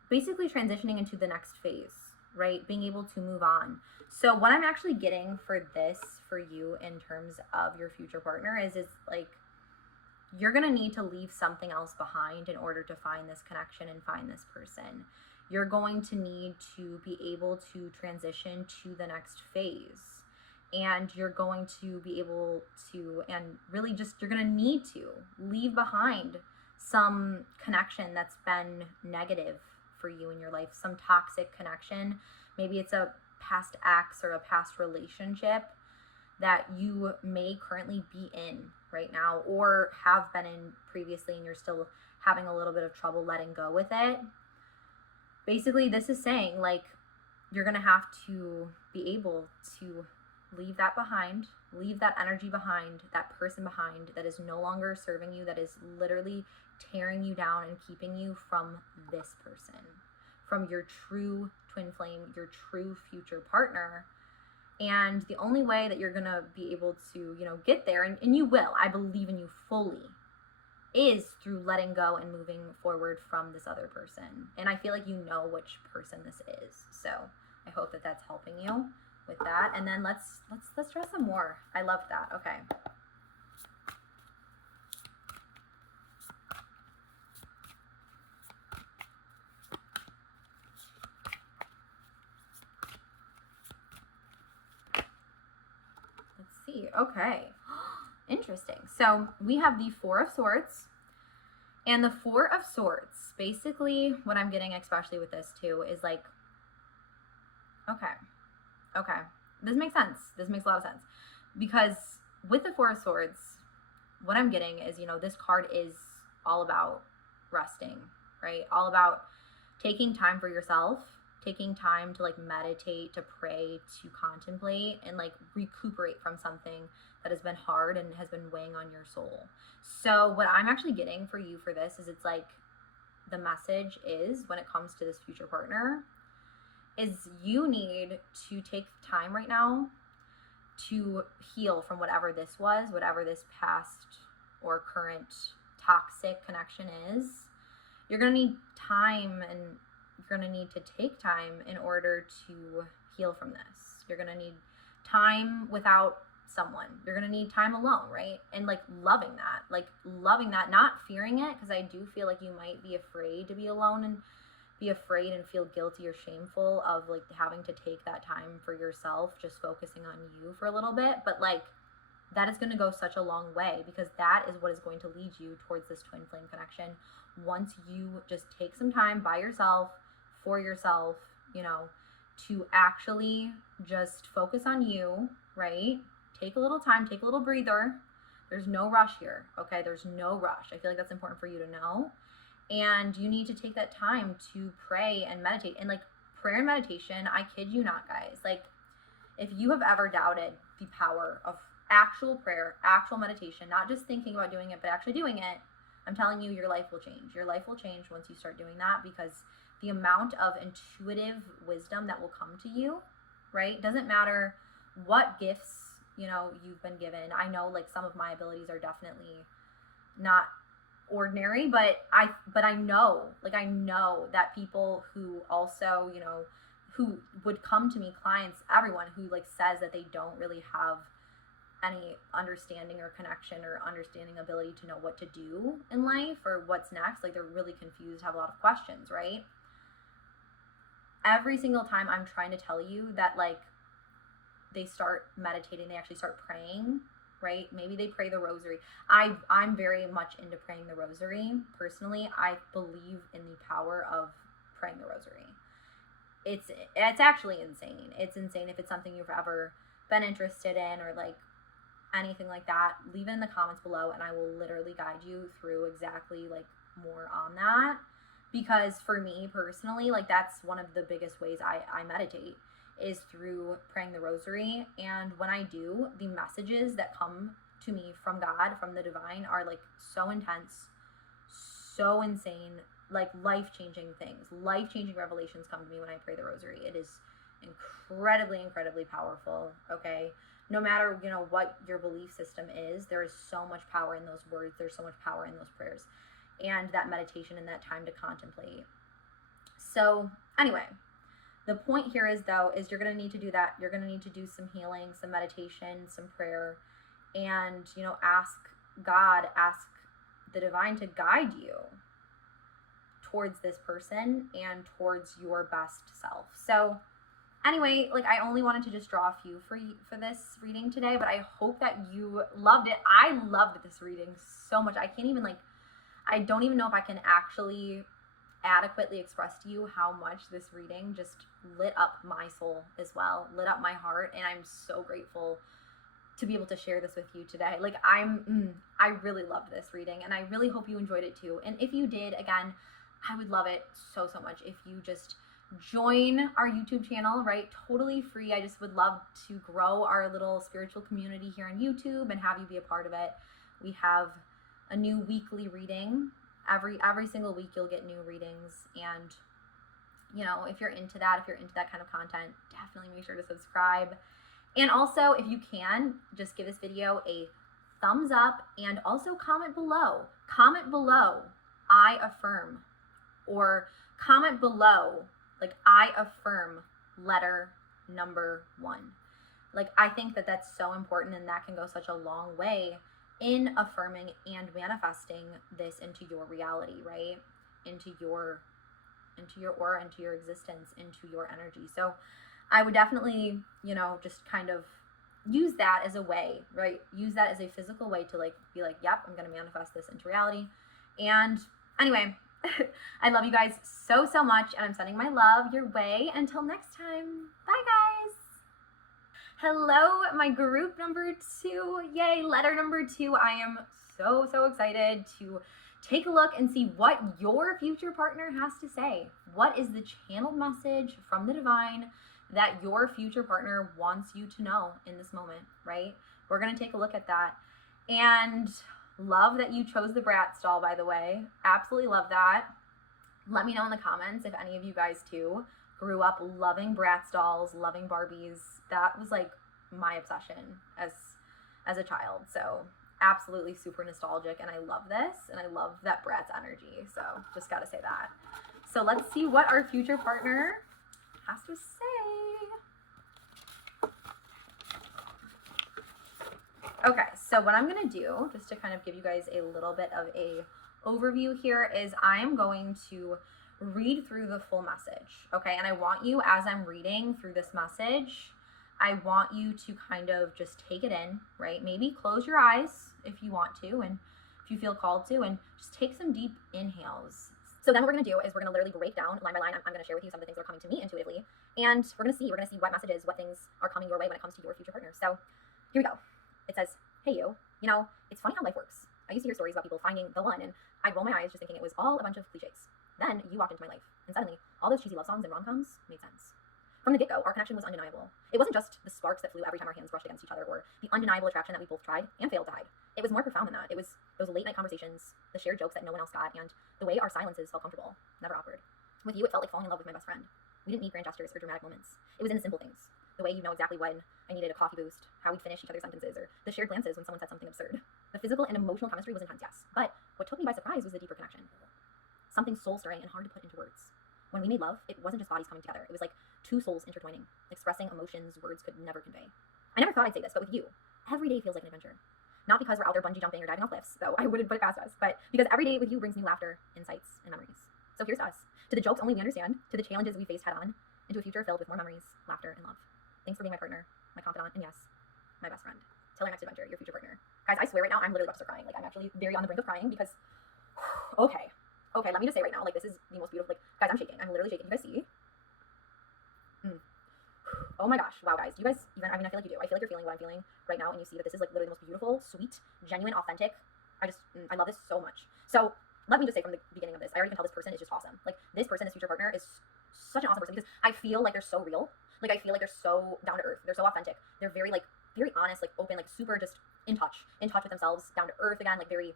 basically transitioning into the next phase, right? Being able to move on. So what I'm actually getting for this, for you in terms of your future partner is like, you're going to need to leave something else behind in order to find this connection and find this person. You're going to need to be able to transition to the next phase. And you're going to be able to, and really just, you're going to need to leave behind some connection that's been negative for you in your life, some toxic connection. Maybe it's a past ex or a past relationship that you may currently be in right now or have been in previously, and you're still having a little bit of trouble letting go with it. Basically, this is saying, like, you're going to have to be able to leave that behind, leave that energy behind, that person behind that is no longer serving you, that is literally tearing you down and keeping you from this person, from your true twin flame, your true future partner. And the only way that you're going to be able to, you know, get there, and you will, I believe in you fully, is through letting go and moving forward from this other person. And I feel like you know which person this is. So I hope that that's helping you with that. And then let's draw some more. I love that. Okay. Let's see. Okay. Interesting. So we have the Four of Swords, and the Four of Swords, basically what I'm getting, especially with this too, is like, okay, this makes sense. This makes a lot of sense, because with the Four of Swords, what I'm getting is, you know, this card is all about resting, right? All about taking time for yourself, taking time to like meditate, to pray, to contemplate, and like recuperate from something that has been hard and has been weighing on your soul. So what I'm actually getting for you for this is, it's like the message is, when it comes to this future partner, is you need to take time right now to heal from whatever this was, whatever this past or current toxic connection is. You're going to need time, and you're going to need to take time in order to heal from this. You're going to need time without someone. You're going to need time alone, right? And like loving that, not fearing it, because I do feel like you might be afraid to be alone and be afraid and feel guilty or shameful of like having to take that time for yourself, just focusing on you for a little bit. But like, that is going to go such a long way, because that is what is going to lead you towards this twin flame connection. Once you just take some time by yourself, for yourself, you know, to actually just focus on you, right? Take a little time, take a little breather. There's no rush here, okay? There's no rush. I feel like that's important for you to know. And you need to take that time to pray and meditate. And like, prayer and meditation, I kid you not, guys. Like, if you have ever doubted the power of actual prayer, actual meditation, not just thinking about doing it, but actually doing it, I'm telling you, your life will change. Your life will change once you start doing that, because the amount of intuitive wisdom that will come to you, right? Doesn't matter what gifts, you know, you've been given. I know like some of my abilities are definitely not ordinary, but I know that people who also, you know, who would come to me, clients, everyone who like says that they don't really have any understanding or connection or understanding ability to know what to do in life or what's next, like they're really confused, have a lot of questions, right? Every single time I'm trying to tell you that like they start meditating, they actually start praying, right? Maybe they pray the rosary. I'm very much into praying the rosary. Personally, I believe in the power of praying the rosary. It's actually insane. It's insane. If it's something you've ever been interested in or like anything like that, leave it in the comments below and I will literally guide you through exactly like more on that. Because for me personally, like that's one of the biggest ways I meditate, is through praying the rosary. And when I do, the messages that come to me from God, from the divine, are like so intense, so insane, like life-changing things, life-changing revelations come to me when I pray the rosary. It is incredibly, incredibly powerful, okay? No matter, you know, what your belief system is, there is so much power in those words. There's so much power in those prayers and that meditation and that time to contemplate. So anyway, the point here is though, is you're going to need to do that. You're going to need to do some healing, some meditation, some prayer, and, you know, ask God, ask the divine to guide you towards this person and towards your best self. So anyway, like I only wanted to just draw a few for this reading today, but I hope that you loved it. I loved this reading so much. I can't even like, I don't even know if I can actually adequately express to you how much this reading just lit up my soul as well, lit up my heart, and I'm so grateful to be able to share this with you today. Like I really loved this reading and I really hope you enjoyed it too. And if you did, again, I would love it so much if you just join our YouTube channel, right? Totally free. I just would love to grow our little spiritual community here on YouTube and have you be a part of it. We have a new weekly reading. Every single week you'll get new readings, and you know, if you're into that kind of content, definitely make sure to subscribe. And also, if you can, just give this video a thumbs up, and also comment below. Comment below, I affirm, or comment below, like, I affirm letter number 1. Like, I think that that's so important, and that can go such a long way in affirming and manifesting this into your reality, right? Into your aura, into your existence, into your energy. So I would definitely, you know, just kind of use that as a way, right? Use that as a physical way to like be like, yep, I'm going to manifest this into reality. And anyway, I love you guys so, so much, and I'm sending my love your way. Until next time, bye guys. Hello, my group number 2. Yay, letter number 2. I am so, so excited to take a look and see what your future partner has to say. What is the channeled message from the divine that your future partner wants you to know in this moment, right? We're going to take a look at that. And love that you chose the Bratz doll, by the way. Absolutely love that. Let me know in the comments if any of you guys too grew up loving Bratz dolls, loving Barbies. That was like my obsession as a child. So absolutely super nostalgic, and I love this, and I love that Bratz energy. So just gotta say that. So let's see what our future partner has to say. Okay, so what I'm gonna do, just to kind of give you guys a little bit of a overview here, is I am going to read through the full message, okay? And I want you, as I'm reading through this message, I want you to kind of just take it in, right? Maybe close your eyes if you want to, and if you feel called to, and just take some deep inhales. So then what we're gonna do is we're gonna literally break down line by line. I'm gonna share with you some of the things that are coming to me intuitively, and we're gonna see what messages, what things are coming your way when it comes to your future partner. So here we go. It says, hey you know, it's funny how life works. I used to hear stories about people finding the one, and I'd roll my eyes just thinking it was all a bunch of cliches. Then you walked into my life, and suddenly all those cheesy love songs and rom-coms made sense. From the get-go, our connection was undeniable. It wasn't just the sparks that flew every time our hands brushed against each other, or the undeniable attraction that we both tried and failed to hide. It was more profound than that. It was those late-night conversations, the shared jokes that no one else got, and the way our silences felt comfortable, never awkward. With you, it felt like falling in love with my best friend. We didn't need grand gestures or dramatic moments. It was in the simple things. The way you know exactly when I needed a coffee boost, how we'd finish each other's sentences, or the shared glances when someone said something absurd. The physical and emotional chemistry was intense, yes. But what took me by surprise was the deeper connection. Something soul-stirring and hard to put into words. When we made love, it wasn't just bodies coming together. It was like two souls intertwining, expressing emotions words could never convey. I never thought I'd say this, but with you, every day feels like an adventure. Not because we're out there bungee jumping or diving off cliffs, though I wouldn't put it past us, but because every day with you brings new laughter, insights, and memories. So here's to us. To the jokes only we understand, to the challenges we faced head-on, into a future filled with more memories, laughter, and love. Thanks for being my partner, my confidant, and yes, my best friend. Till our next adventure, your future partner. Guys, I swear right now, I'm literally about to start crying. Like, I'm actually very on the brink of crying because, okay, let me just say right now, like, this is the most beautiful, like, guys, I'm shaking. I'm literally shaking. You guys see? Oh my gosh. Wow, guys. Do you guys even, I mean, I feel like you do. I feel like you're feeling what I'm feeling right now, and you see that this is, like, literally the most beautiful, sweet, genuine, authentic. I love this so much. So, let me just say from the beginning of this, I already can tell this person is just awesome. Like, this person, this future partner, is such an awesome person because I feel like they're so real. Like, I feel like they're so down to earth. They're so authentic. They're very, like, very honest, like, open, like, super just in touch with themselves, down to earth again, like, very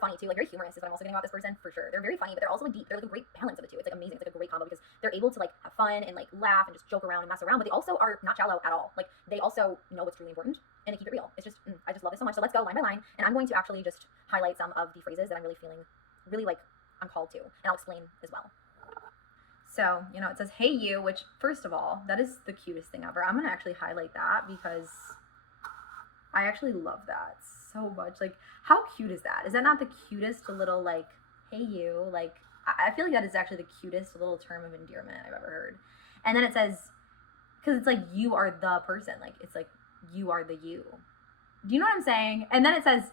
funny too, like very humorous is what I'm also getting about this person for sure. They're very funny, but they're also like deep. They're like a great balance of the two. It's like amazing. It's like a great combo because they're able to like have fun and like laugh and just joke around and mess around, but they also are not shallow at all. Like they also know what's really important and they keep it real. It's just, I just love this so much. So let's go line by line, and I'm going to actually just highlight some of the phrases that I'm really feeling, really like I'm called to, and I'll explain as well. So, you know, it says, hey you, which first of all, that is the cutest thing ever. I'm going to actually highlight that because I actually love that so much. Like, how cute is that? Is that not the cutest little, like, hey you? Like, I feel like that is actually the cutest little term of endearment I've ever heard. And then it says, because it's like, you are the person. Like, it's like, you are the you. Do you know what I'm saying? And then it says,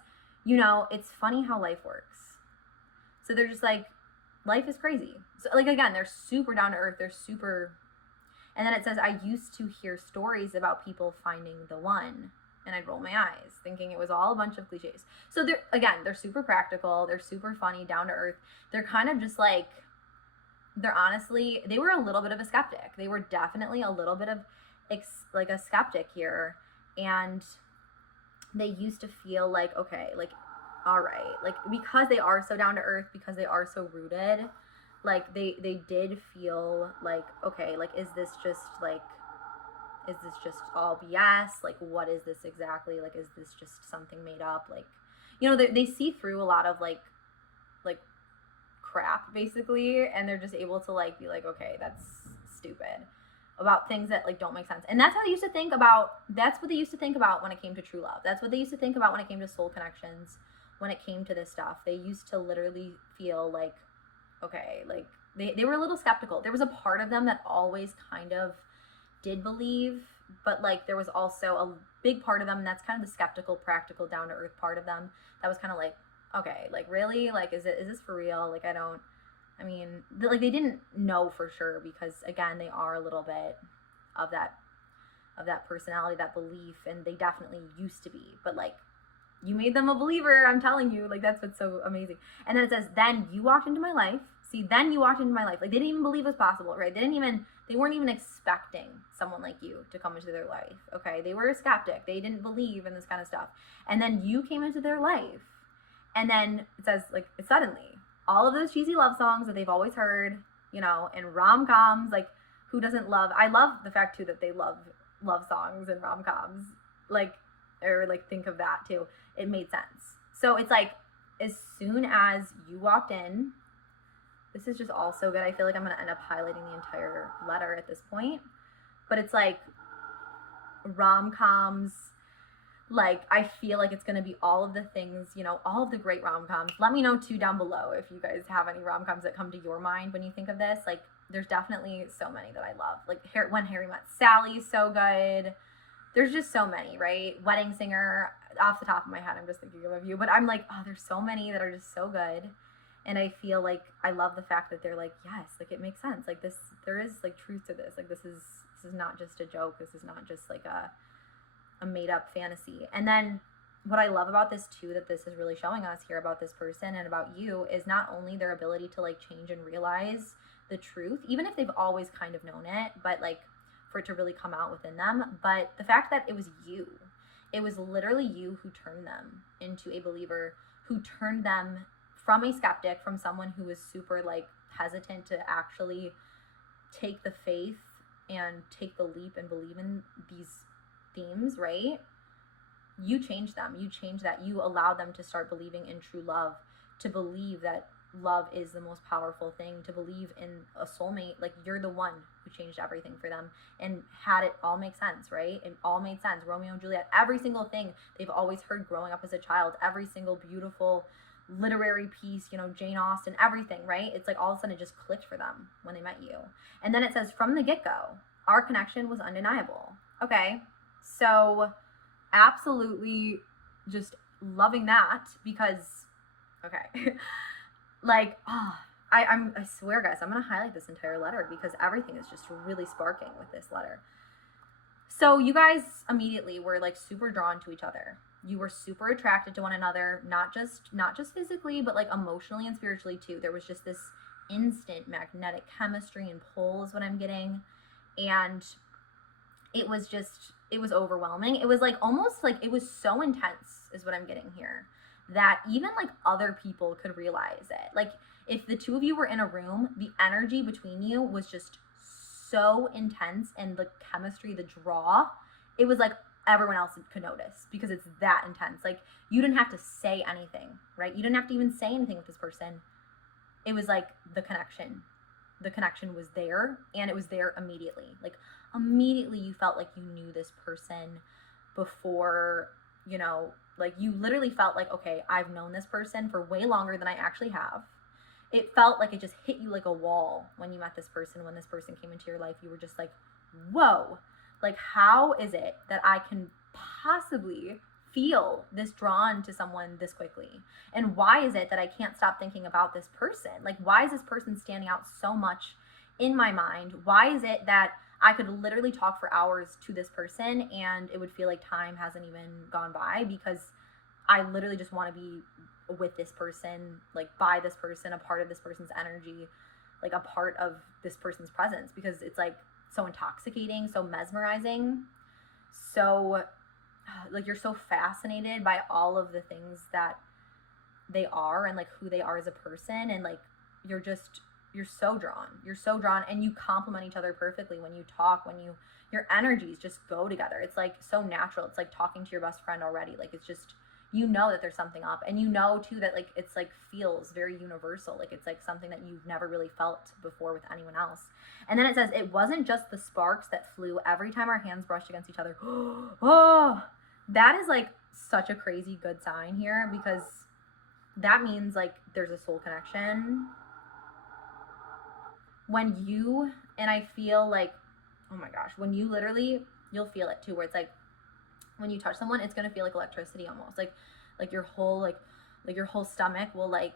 you know, it's funny how life works. So they're just like, life is crazy. So, like, again, they're super down to earth. They're super... And then it says, I used to hear stories about people finding the one. And I'd roll my eyes, thinking it was all a bunch of cliches. So they're super practical. They're super funny, down to earth. They're kind of just like, they were a little bit of a skeptic. They were definitely a little bit of like a skeptic here. And they used to feel like, okay, like, all right. Like, because they are so down to earth, because they are so rooted, like they did feel like, okay, like, is this just like Is this just all BS? Like, what is this exactly? Like, is this just something made up? Like, you know, they see through a lot of like crap basically, and they're just able to like be like, okay, that's stupid, about things that like don't make sense. And that's how they used to think about, that's what they used to think about when it came to true love. That's what they used to think about when it came to soul connections, when it came to this stuff. They used to literally feel like, okay, like they were a little skeptical. There was a part of them that always kind of did believe, but like there was also a big part of them, and that's kind of the skeptical, practical, down to earth part of them, that was kind of like, okay, like really, like is this for real? Like I mean, like they didn't know for sure, because again, they are a little bit of that personality, that belief, and they definitely used to be. But like, you made them a believer, I'm telling you. Like, that's what's so amazing. And then it says, then you walked into my life. See, then you walked into my life. Like, they didn't even believe it was possible, right? They weren't even expecting someone like you to come into their life, okay? They were a skeptic. They didn't believe in this kind of stuff. And then you came into their life. And then it says, like, suddenly, all of those cheesy love songs that they've always heard, you know, and rom-coms, like, who doesn't love, I love the fact, too, that they love songs and rom-coms, like, or, like, think of that, too. It made sense. So it's like, as soon as you walked in, this is just all so good. I feel like I'm going to end up highlighting the entire letter at this point. But it's like rom-coms. Like, I feel like it's going to be all of the things, you know, all of the great rom-coms. Let me know, too, down below if you guys have any rom-coms that come to your mind when you think of this. Like, there's definitely so many that I love. Like, When Harry Met Sally is so good. There's just so many, right? Wedding Singer, off the top of my head, I'm just thinking of a few. But I'm like, oh, there's so many that are just so good. And I feel like I love the fact that they're like, yes, like it makes sense. Like this, there is like truth to this. Like this is not just a joke. This is not just like a made up fantasy. And then what I love about this too, that this is really showing us here about this person and about you, is not only their ability to like change and realize the truth, even if they've always kind of known it, but like for it to really come out within them, but the fact that it was you. It was literally you who turned them into a believer, who turned them from a skeptic, from someone who was super like hesitant to actually take the faith and take the leap and believe in these themes, right? You changed them. You changed that. You allowed them to start believing in true love, to believe that love is the most powerful thing, to believe in a soulmate. Like, you're the one who changed everything for them and had it all make sense, right? It all made sense. Romeo and Juliet, every single thing they've always heard growing up as a child, every single beautiful literary piece, you know, Jane Austen, everything, right? It's like all of a sudden it just clicked for them when they met you. And then it says, from the get-go, our connection was undeniable. Okay, so absolutely just loving that, because, okay, like, I swear, guys, I'm going to highlight this entire letter because everything is just really sparking with this letter. So you guys immediately were like super drawn to each other. You were super attracted to one another, not just physically, but like emotionally and spiritually too. There was just this instant magnetic chemistry and pull is what I'm getting. And it was overwhelming. It was like almost like it was so intense is what I'm getting here, that even like other people could realize it. Like, if the two of you were in a room, the energy between you was just so intense, and the chemistry, the draw, it was like everyone else could notice because it's that intense. Like, you didn't have to say anything, right? You didn't have to even say anything with this person. It was like the connection was there, and it was there immediately. Like, immediately you felt like you knew this person before, you know, like you literally felt like, okay, I've known this person for way longer than I actually have. It felt like it just hit you like a wall when you met this person. When this person came into your life, you were just like, whoa, like, how is it that I can possibly feel this drawn to someone this quickly? And why is it that I can't stop thinking about this person? Like, why is this person standing out so much in my mind? Why is it that I could literally talk for hours to this person and it would feel like time hasn't even gone by, because I literally just want to be with this person, like by this person, a part of this person's energy, like a part of this person's presence, because it's like so intoxicating, so mesmerizing, so like you're so fascinated by all of the things that they are and like who they are as a person, and like you're so drawn. You're so drawn, and you complement each other perfectly when you talk, when your energies just go together. It's like so natural. It's like talking to your best friend already. Like, it's just, you know that there's something up, and you know too that like it's like feels very universal. Like, it's like something that you've never really felt before with anyone else. And then it says, it wasn't just the sparks that flew every time our hands brushed against each other. Oh, that is like such a crazy good sign here, because that means like there's a soul connection. When you, and I feel like, oh my gosh, when you literally, you'll feel it too, where it's like, when you touch someone, it's going to feel like electricity almost. Like your whole, your whole stomach will like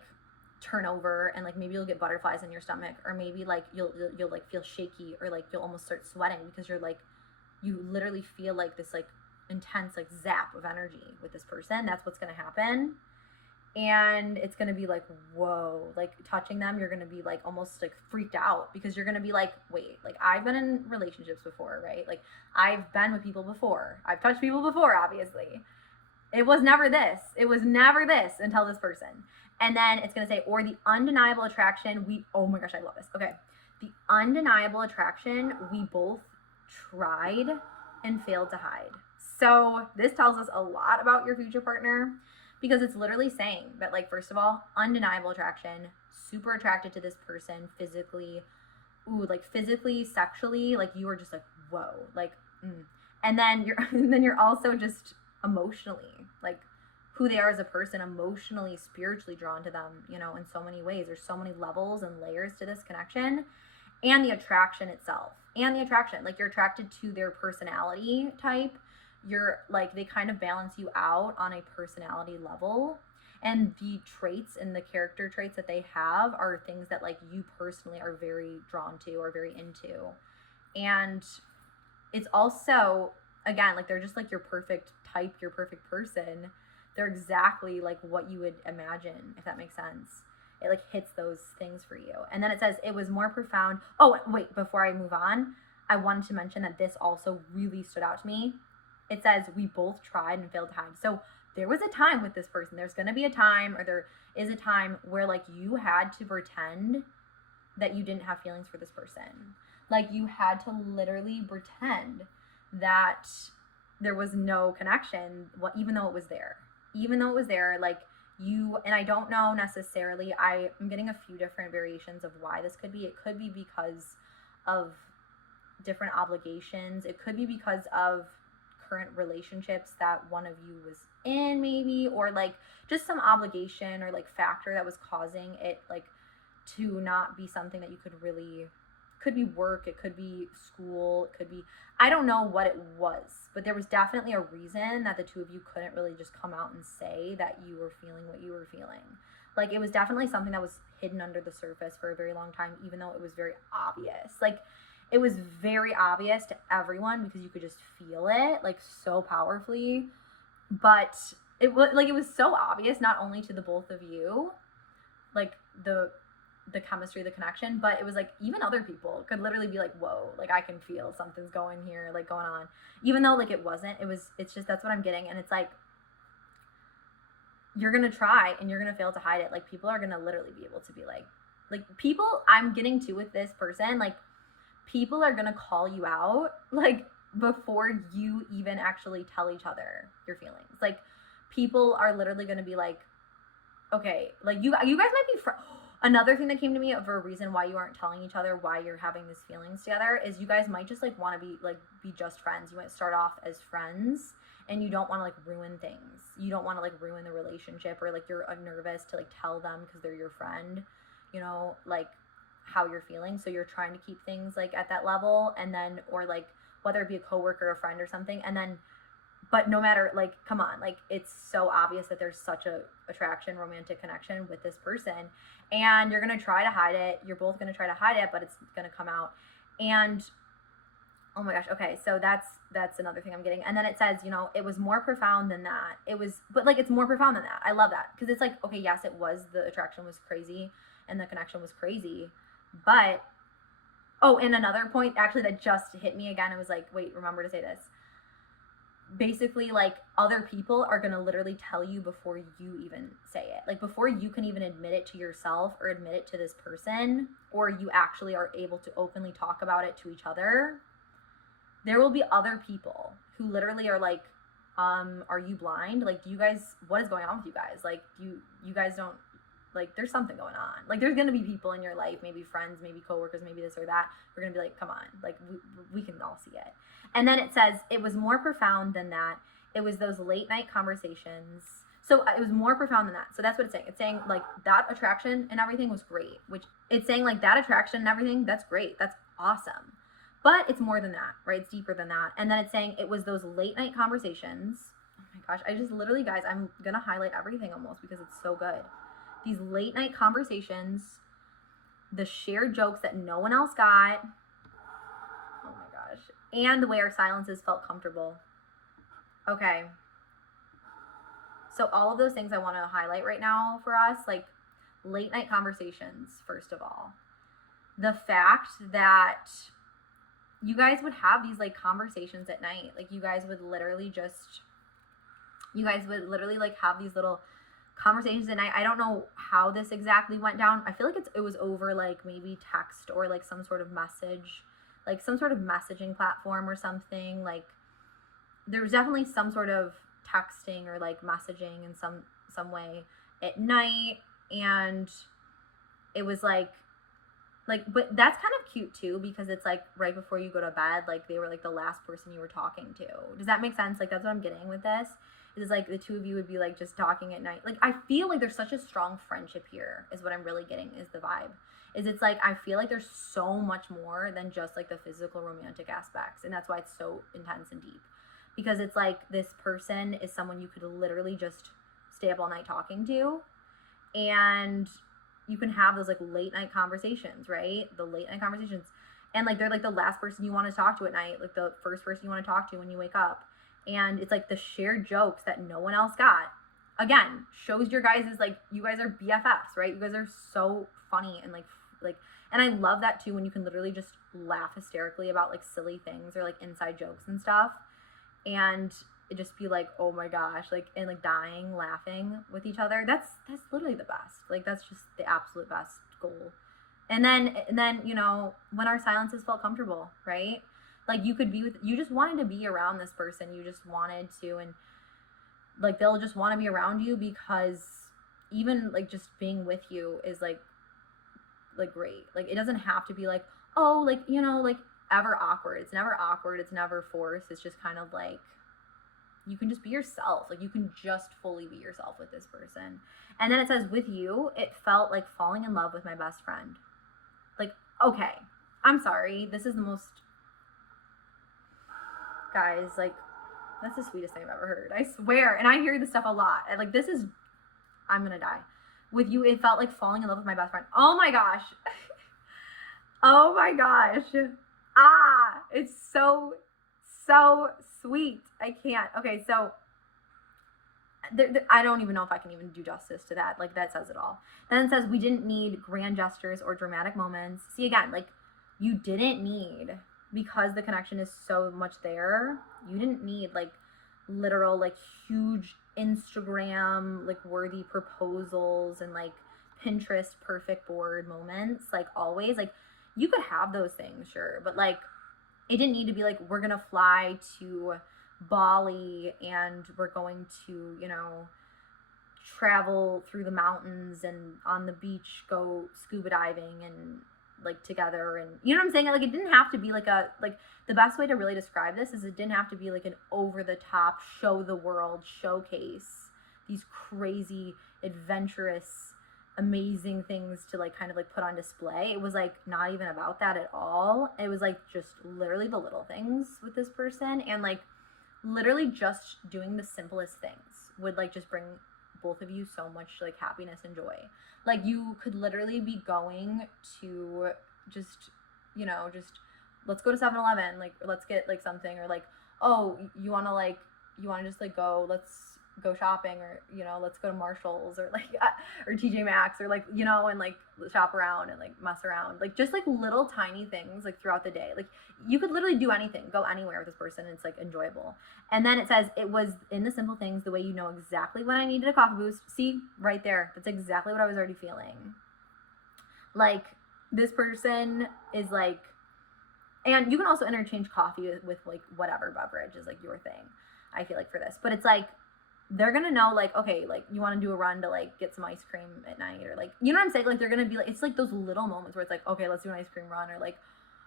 turn over, and like maybe you'll get butterflies in your stomach, or maybe like you'll like feel shaky, or like you'll almost start sweating, because you're like, you literally feel like this like intense like zap of energy with this person. That's what's going to happen. And it's going to be like, whoa, like touching them, you're going to be like almost like freaked out, because you're going to be like, wait, like I've been in relationships before, right? Like I've been with people before. I've touched people before, obviously. It was never this. It was never this until this person. And then it's going to say, or the undeniable attraction. Oh my gosh, I love this. Okay. The undeniable attraction we both tried and failed to hide. So this tells us a lot about your future partner, because it's literally saying that, like, first of all, undeniable attraction, super attracted to this person physically, physically, sexually, like you are just like, whoa, like, and then you're also just emotionally, like who they are as a person, emotionally, spiritually drawn to them, in so many ways. There's so many levels and layers to this connection, and the attraction itself, like you're attracted to their personality type. You're like, they kind of balance you out on a personality level, and the traits and the character traits that they have are things that like you personally are very drawn to or very into. And it's also, again, like they're just like your perfect type, your perfect person. They're exactly like what you would imagine, if that makes sense. It like hits those things for you. And then it says it was more profound. Oh wait, before I move on, I wanted to mention that this also really stood out to me. It says we both tried and failed to hide. So there was a time with this person. There's going to be a time, or there is a time where like you had to pretend that you didn't have feelings for this person. Like you had to literally pretend that there was no connection, even though it was there. Like you, and I don't know necessarily, I'm getting a few different variations of why this could be. It could be because of different obligations. It could be because of current relationships that one of you was in, maybe, or like just some obligation or like factor that was causing it like to not be something that you could really, could be work, it could be school, it could be, I don't know what it was, but there was definitely a reason that the two of you couldn't really just come out and say that you were feeling what you were feeling. Like it was definitely something that was hidden under the surface for a very long time, even though it was very obvious. Like it was very obvious to everyone, because you could just feel it like so powerfully. But it was so obvious, not only to the both of you, like the chemistry, the connection, but it was like even other people could literally be like, whoa, like I can feel something's going here, like going on, even though like it wasn't. It's just, that's what I'm getting. And it's like, you're gonna try and you're gonna fail to hide it. Like people are gonna literally be able to be like people I'm getting to with this person, like people are gonna call you out like before you even actually tell each other your feelings. Like people are literally gonna be like, okay, like you guys might be another thing that came to me of a reason why you aren't telling each other why you're having these feelings together is you guys might just like want to be just friends. You might start off as friends, and you don't want to like ruin things. You don't want to like ruin the relationship, or like you're nervous to like tell them because they're your friend, like how you're feeling. So you're trying to keep things like at that level, and then, or like whether it be a coworker, a friend or something, and then, but no matter, like, come on, like it's so obvious that there's such a attraction, romantic connection with this person, and you're going to try to hide it. You're both going to try to hide it, but it's going to come out. And oh my gosh. Okay. So that's another thing I'm getting. And then it says, it was more profound than that. But like, it's more profound than that. I love that. Cause it's like, okay, yes, it was, the attraction was crazy and the connection was crazy, but, oh, and another point actually that just hit me again, it was like, wait, remember to say this. basically like other people are going to literally tell you before you even say it. Like before you can even admit it to yourself or admit it to this person, or you actually are able to openly talk about it to each other, there will be other people who literally are like, are you blind? Like, do you guys, what is going on with you guys? Like, you guys don't, like, there's something going on. Like, there's going to be people in your life, maybe friends, maybe coworkers, maybe this or that. We're going to be like, come on, like, we can all see it. And then it says, it was more profound than that. It was those late night conversations. So it was more profound than that. So that's what it's saying. It's saying like that attraction and everything was great, which it's saying like that attraction and everything, that's great. That's awesome. But it's more than that, right? It's deeper than that. And then it's saying it was those late night conversations. Oh my gosh. I just literally, guys, I'm going to highlight everything almost because it's so good. These late night conversations, the shared jokes that no one else got. Oh my gosh. And the way our silences felt comfortable. Okay. So all of those things I want to highlight right now for us, like late night conversations, first of all. The fact that you guys would have these like conversations at night. Like you guys would literally like have these little conversations at night. I don't know how this exactly went down. I feel like it was over like maybe text or like some sort of message, like some sort of messaging platform or something. Like there was definitely some sort of texting or like messaging in some way at night. And it was like, but that's kind of cute too, because it's like right before you go to bed, like they were like the last person you were talking to. Does that make sense? Like that's what I'm getting with this. Is like the two of you would be like just talking at night. Like I feel like there's such a strong friendship here is what I'm really getting, is the vibe. Is it's like I feel like there's so much more than just like the physical romantic aspects. And that's why it's so intense and deep. Because it's like this person is someone you could literally just stay up all night talking to. And you can have those like late night conversations, right? The late night conversations. And like they're like the last person you want to talk to at night, like the first person you want to talk to when you wake up. And it's like the shared jokes that no one else got. Again, shows your guys is like, you guys are BFFs, right? You guys are so funny and like, and I love that too, when you can literally just laugh hysterically about like silly things or like inside jokes and stuff. And it just be like, oh my gosh, like, and like dying laughing with each other. That's literally the best. Like that's just the absolute best goal. And then, you know, when our silences felt comfortable, right? Like you could be with, you just wanted to be around this person. You just wanted to, and like, they'll just want to be around you because even like just being with you is like great. Like it doesn't have to be like, oh, like, you know, like ever awkward. It's never awkward. It's never forced. It's just kind of like, you can just be yourself. Like you can just fully be yourself with this person. And then it says, with you, it felt like falling in love with my best friend. Like, okay, I'm sorry. This is the most, guys, like, that's the sweetest thing I've ever heard. I swear. And I hear this stuff a lot. And like, this is, I'm going to die. With you, it felt like falling in love with my best friend. Oh my gosh. Oh my gosh. Ah, it's so sweet. I can't. Okay, so I don't even know if I can even do justice to that. Like that says it all. Then it says, we didn't need grand gestures or dramatic moments. See, again, like you didn't need, because the connection is so much there, you didn't need like literal like huge Instagram like worthy proposals and like Pinterest perfect board moments. Like always, like you could have those things, sure, but like it didn't need to be like, we're gonna fly to Bali and we're going to, you know, travel through the mountains and on the beach go scuba diving and like together, and you know what I'm saying? Like it didn't have to be like a, like the best way to really describe this is it didn't have to be like an over the top show the world showcase these crazy adventurous amazing things to like kind of like put on display. It was like not even about that at all. It was like just literally the little things with this person, and like literally just doing the simplest things would like just bring both of you so much like happiness and joy. Like you could literally be going to just, you know, just let's go to 7-Eleven, like let's get like something, or like, oh, you want to just like go, let's go shopping, or, you know, let's go to Marshall's, or like, or TJ Maxx, or like, you know, and like shop around and like mess around, like just like little tiny things like throughout the day. Like you could literally do anything, go anywhere with this person, and it's like enjoyable. And then it says, it was in the simple things, the way you know exactly when I needed a coffee boost. See, right there, that's exactly what I was already feeling. Like this person is like, and you can also interchange coffee with like whatever beverage is like your thing, I feel like, for this. But it's like, they're gonna know, like, okay, like you want to do a run to like get some ice cream at night, or like, you know what I'm saying? Like they're gonna be like, it's like those little moments where it's like, okay, let's do an ice cream run, or like,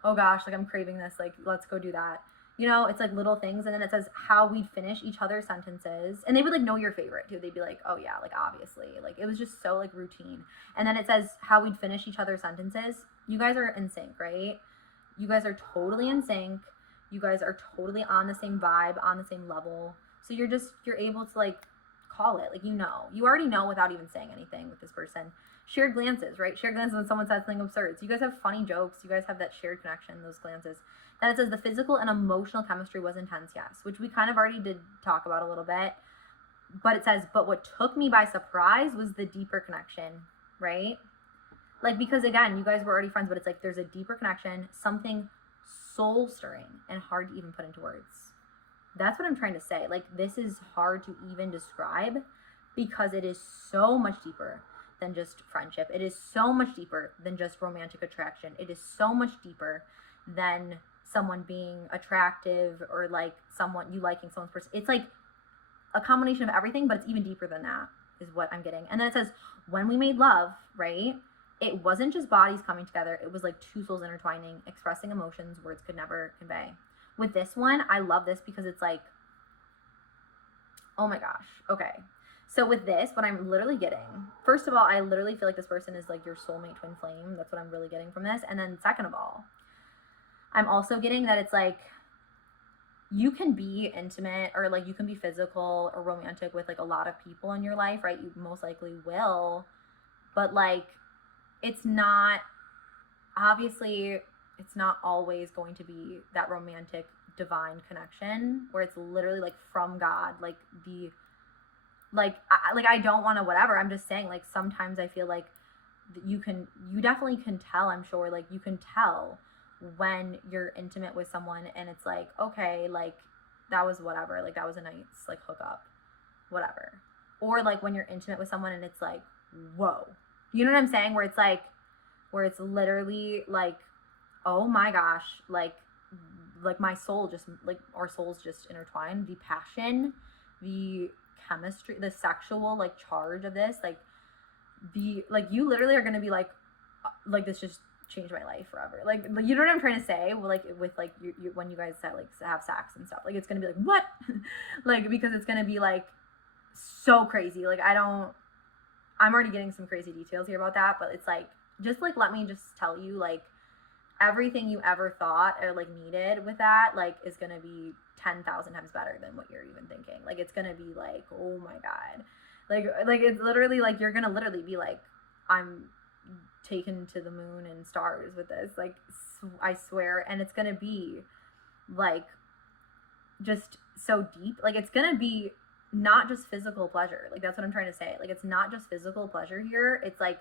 oh gosh, like I'm craving this, like let's go do that. You know, it's like little things. And then it says how we'd finish each other's sentences, and they would like know your favorite too. They'd be like, oh yeah, like obviously, like it was just so like routine. And then it says how we'd finish each other's sentences. You guys are in sync, right? You guys are totally in sync. You guys are totally on the same vibe, on the same level. So you're able to like call it, like, you know, you already know without even saying anything with this person. Shared glances, right? Shared glances when someone says something absurd. So you guys have funny jokes. You guys have that shared connection, those glances. Then it says the physical and emotional chemistry was intense, yes, which we kind of already did talk about a little bit. But it says, but what took me by surprise was the deeper connection, right? Like, because again, you guys were already friends, but it's like there's a deeper connection, something soul stirring and hard to even put into words. That's what I'm trying to say. Like, this is hard to even describe because it is so much deeper than just friendship. It is so much deeper than just romantic attraction. It is so much deeper than someone being attractive, or like someone, you liking someone's person. It's like a combination of everything, but it's even deeper than that is what I'm getting. And then it says, when we made love, right? It wasn't just bodies coming together. It was like two souls intertwining, expressing emotions words could never convey. With this one, I love this because it's like, oh my gosh. Okay. So with this, what I'm literally getting, first of all, I literally feel like this person is like your soulmate twin flame. That's what I'm really getting from this. And then second of all, I'm also getting that it's like, you can be intimate, or like you can be physical or romantic with like a lot of people in your life, right? You most likely will. But like, it's not, obviously, it's not always going to be that romantic divine connection where it's literally like from God, like the, like I don't want to whatever. I'm just saying, like, sometimes I feel like you definitely can tell, I'm sure, like you can tell when you're intimate with someone and it's like, okay, like that was whatever, like that was a nice like hookup, whatever. Or like when you're intimate with someone and it's like, whoa, you know what I'm saying? Where it's like, where it's literally like, oh my gosh, like my soul just, like our souls just intertwined. The passion, the chemistry, the sexual like charge of this, like the, like you literally are gonna be like this just changed my life forever. Like, you know what I'm trying to say? Well, like with like you when you guys like have sex and stuff, like it's gonna be like, what? Like, because it's gonna be like so crazy. Like I'm already getting some crazy details here about that, but it's like, just like, let me just tell you, like everything you ever thought or like needed with that, like is gonna be 10,000 times better than what you're even thinking. Like it's gonna be like, oh my God, like it's literally like you're gonna literally be like, I'm taken to the moon and stars with this, like I swear. And it's gonna be like just so deep. Like it's gonna be not just physical pleasure. Like that's what I'm trying to say. Like it's not just physical pleasure here. It's like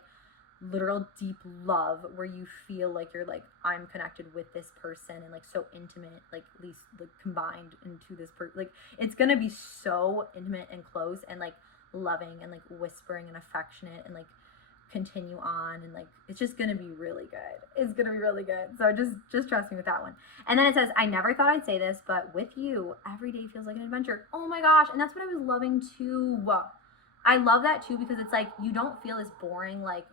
literal deep love where you feel like you're like, I'm connected with this person and like so intimate, like at least like combined into this person. Like it's gonna be so intimate and close and like loving and like whispering and affectionate and like continue on, and like it's just gonna be really good. It's gonna be really good. So just trust me with that one. And then it says, I never thought I'd say this, but with you every day feels like an adventure. Oh my gosh. And that's what I was loving too. I love that too, because it's like you don't feel as boring, like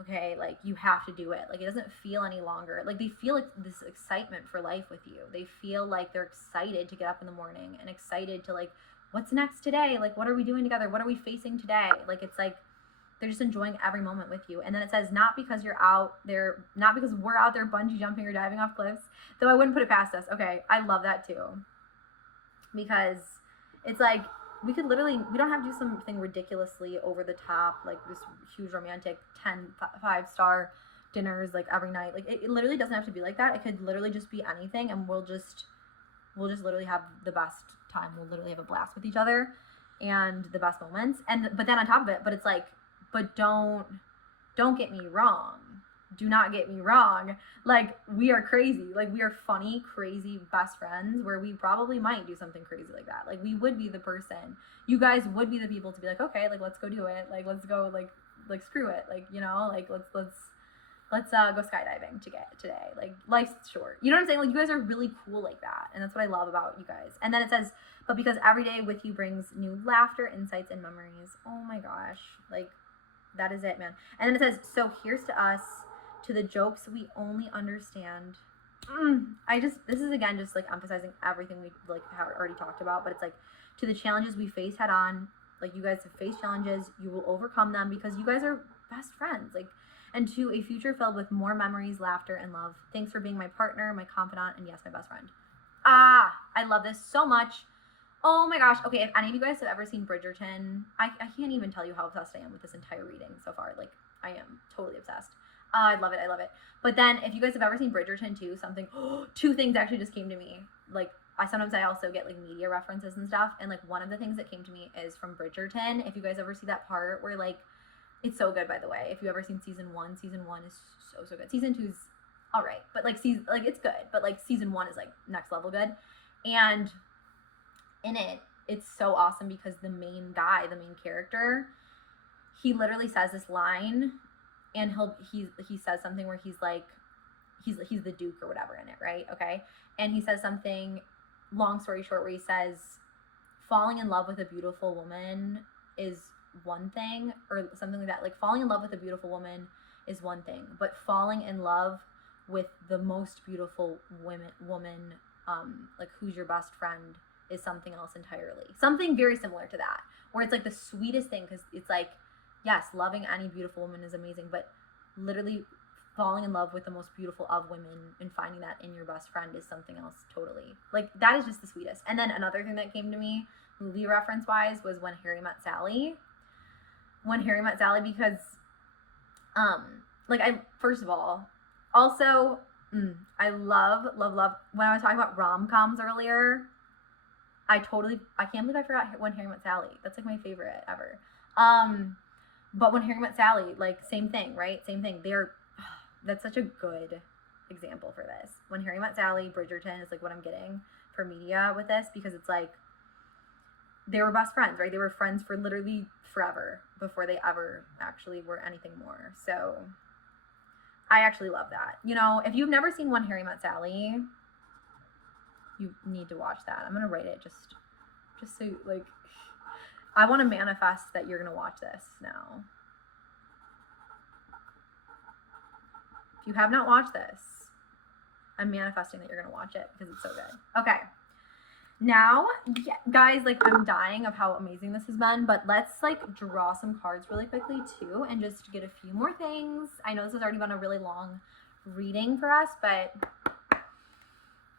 okay, like you have to do it. Like it doesn't feel any longer. Like they feel like this excitement for life with you. They feel like they're excited to get up in the morning and excited to like, what's next today? Like, what are we doing together? What are we facing today? Like, it's like, they're just enjoying every moment with you. And then it says, not because you're out there, not because we're out there bungee jumping or diving off cliffs, though I wouldn't put it past us. Okay, I love that too. Because it's like, we could literally, we don't have to do something ridiculously over the top, like this huge romantic 5-star dinners like every night. Like it literally doesn't have to be like that. It could literally just be anything, and we'll just literally have the best time. We'll literally have a blast with each other. and the best moments. But then on top of it, but it's like, but don't get me wrong. Do not get me wrong. Like, we are crazy. Like, we are funny, crazy best friends where we probably might do something crazy like that. Like, we would be the person. You guys would be the people to be like, okay, like, let's go do it. Like, let's go, like screw it. Like, you know, like, let's go skydiving today. Like, life's short. You know what I'm saying? Like, you guys are really cool like that. And that's what I love about you guys. And then it says, but because every day with you brings new laughter, insights, and memories. Oh my gosh. Like, that is it, man. And then it says, so here's to us, to the jokes we only understand. This is again just like emphasizing everything we like have already talked about, but it's like, to the challenges we face head on. Like, you guys have faced challenges, you will overcome them because you guys are best friends. Like, and to a future filled with more memories, laughter, and love. Thanks for being my partner, my confidant, and yes, my best friend. I love this so much. Oh my gosh. Okay, if any of you guys have ever seen Bridgerton, I can't even tell you how obsessed I am with this entire reading so far. Like, I am totally obsessed. I love it. But then if you guys have ever seen Bridgerton too, two things actually just came to me. Like, I also get like media references and stuff. And like, one of the things that came to me is from Bridgerton. If you guys ever see that part where like, it's so good, by the way. If you ever seen season one is so good. Season 2's all right, but like it's good. But like season 1 is like next level good. And in it, it's so awesome because the main character, he literally says this line, and he says something where he's like, he's the Duke or whatever in it, right? Okay, and he says something, long story short, where he says, falling in love with a beautiful woman is one thing, or something like that. Like, falling in love with a beautiful woman is one thing, but falling in love with the most beautiful woman, like, who's your best friend, is something else entirely. Something very similar to that, where it's like the sweetest thing, because it's like, yes, loving any beautiful woman is amazing, but literally falling in love with the most beautiful of women and finding that in your best friend is something else totally. Like, that is just the sweetest. And then another thing that came to me, movie reference wise, was When Harry Met Sally. Because like, first of all, also, I love when I was talking about rom-coms earlier, I can't believe I forgot When Harry Met Sally. That's like my favorite ever. But When Harry Met Sally, like, same thing, right? Same thing. That's such a good example for this. When Harry Met Sally, Bridgerton is like what I'm getting for media with this, because it's like, they were best friends, right? They were friends for literally forever before they ever actually were anything more. So I actually love that. You know, if you've never seen When Harry Met Sally, you need to watch that. I'm going to write it just so, like, I want to manifest that you're going to watch this now. If you have not watched this, I'm manifesting that you're going to watch it because it's so good. Okay. Now, yeah, guys, like, I'm dying of how amazing this has been, but let's, like, draw some cards really quickly, too, and just get a few more things. I know this has already been a really long reading for us, but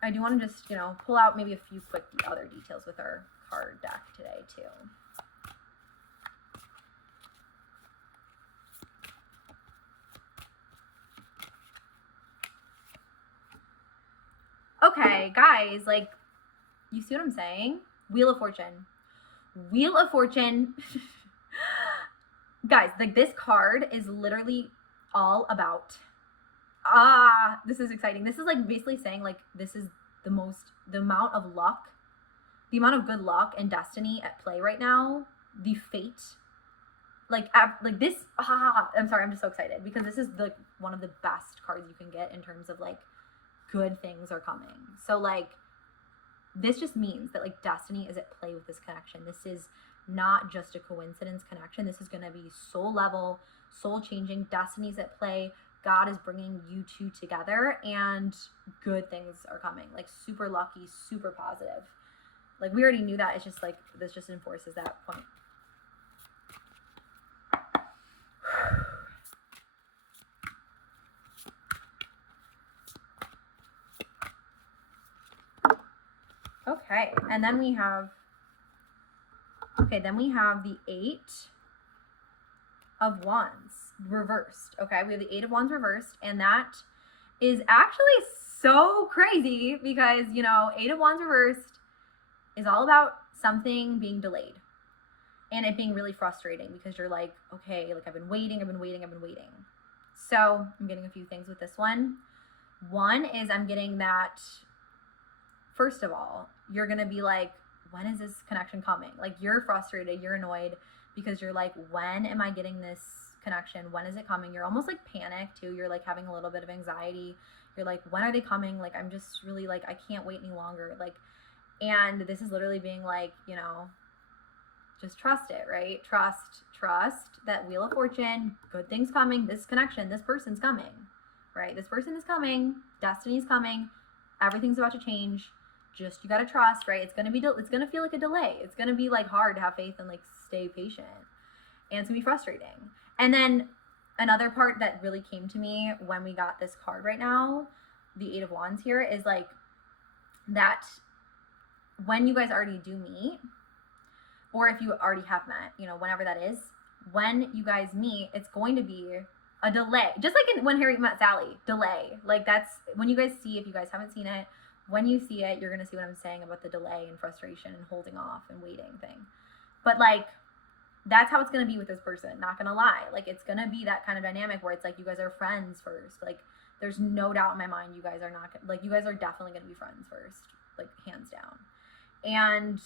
I do want to just, you know, pull out maybe a few quick other details with our card deck today, too. Okay, guys, like, you see what I'm saying? Wheel of Fortune. Guys, like, this card is literally all about, this is exciting. This is like basically saying, like, this is the amount of luck, the amount of good luck and destiny at play right now, the fate, like this, I'm sorry, I'm just so excited because this is like one of the best cards you can get in terms of, like, good things are coming. So, like, this just means that, like, destiny is at play with this connection. This is not just a coincidence connection. This is going to be soul level, soul changing. Destiny's at play. God is bringing you two together, and good things are coming. Like, super lucky, super positive. Like, we already knew that. It's just like, this just enforces that point. Okay, and then we have, the 8 of Wands reversed. Okay, we have the 8 of Wands reversed, and that is actually so crazy because, you know, 8 of Wands reversed is all about something being delayed. and it being really frustrating because you're like, okay, like I've been waiting. So I'm getting a few things with this one. One is I'm getting that, first of all, you're going to be like, when is this connection coming? Like you're frustrated, you're annoyed because you're like, when am I getting this connection? When is it coming? You're almost like panicked too. You're like having a little bit of anxiety. You're like, when are they coming? Like, I'm just really like, I can't wait any longer. Like, and this is literally being like, you know, just trust it, right? Trust that Wheel of Fortune, good things coming, this connection, this person's coming, right? This person is coming, destiny's coming, everything's about to change. Just, you got to trust, right? It's going to feel like a delay. It's going to be like hard to have faith and like stay patient. And it's going to be frustrating. And then another part that really came to me when we got this card right now, the Eight of Wands here, is like that when you guys already do meet, or if you already have met, you know, whenever that is, when you guys meet, it's going to be a delay. Just like when Harry met Sally, delay. Like that's when you guys see, if you guys haven't seen it, when you see it, you're going to see what I'm saying about the delay and frustration and holding off and waiting thing. But like, that's how it's going to be with this person. Not going to lie. Like, it's going to be that kind of dynamic where it's like, you guys are friends first. Like, there's no doubt in my mind, you guys are not, like, you guys are definitely going to be friends first. Like, hands down. And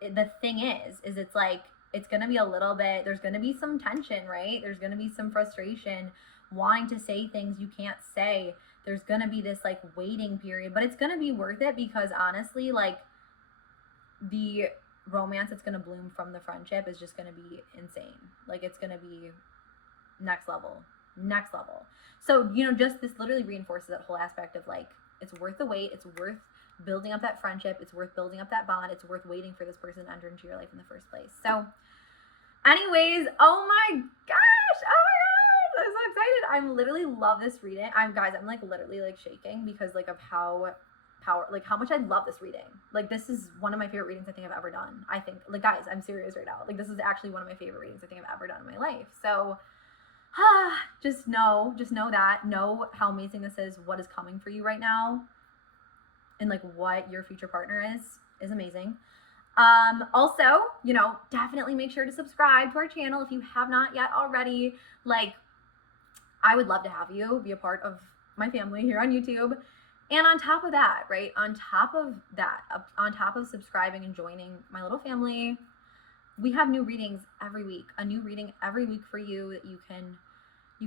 the thing is it's like, it's going to be a little bit, there's going to be some tension, right? There's going to be some frustration, wanting to say things you can't say. There's going to be this like waiting period, but it's going to be worth it because honestly, like the romance that's going to bloom from the friendship is just going to be insane. Like it's going to be next level. So, you know, just this literally reinforces that whole aspect of like, it's worth the wait. It's worth building up that friendship. It's worth building up that bond. It's worth waiting for this person to enter into your life in the first place. So anyways, oh my gosh, I'm so excited. I'm literally love this reading. I'm like literally like shaking because like of how much I love this reading. Like this is one of my favorite readings I think I've ever done. I think, like, guys, I'm serious right now. Like this is actually one of my favorite readings I think I've ever done in my life. So just know that, know how amazing this is, what is coming for you right now, and like what your future partner is amazing. Also, you know, definitely make sure to subscribe to our channel if you have not yet already. Like, I would love to have you be a part of my family here on YouTube. And on top of that, right, on top of subscribing and joining my little family, we have new readings every week, a new reading every week for you that you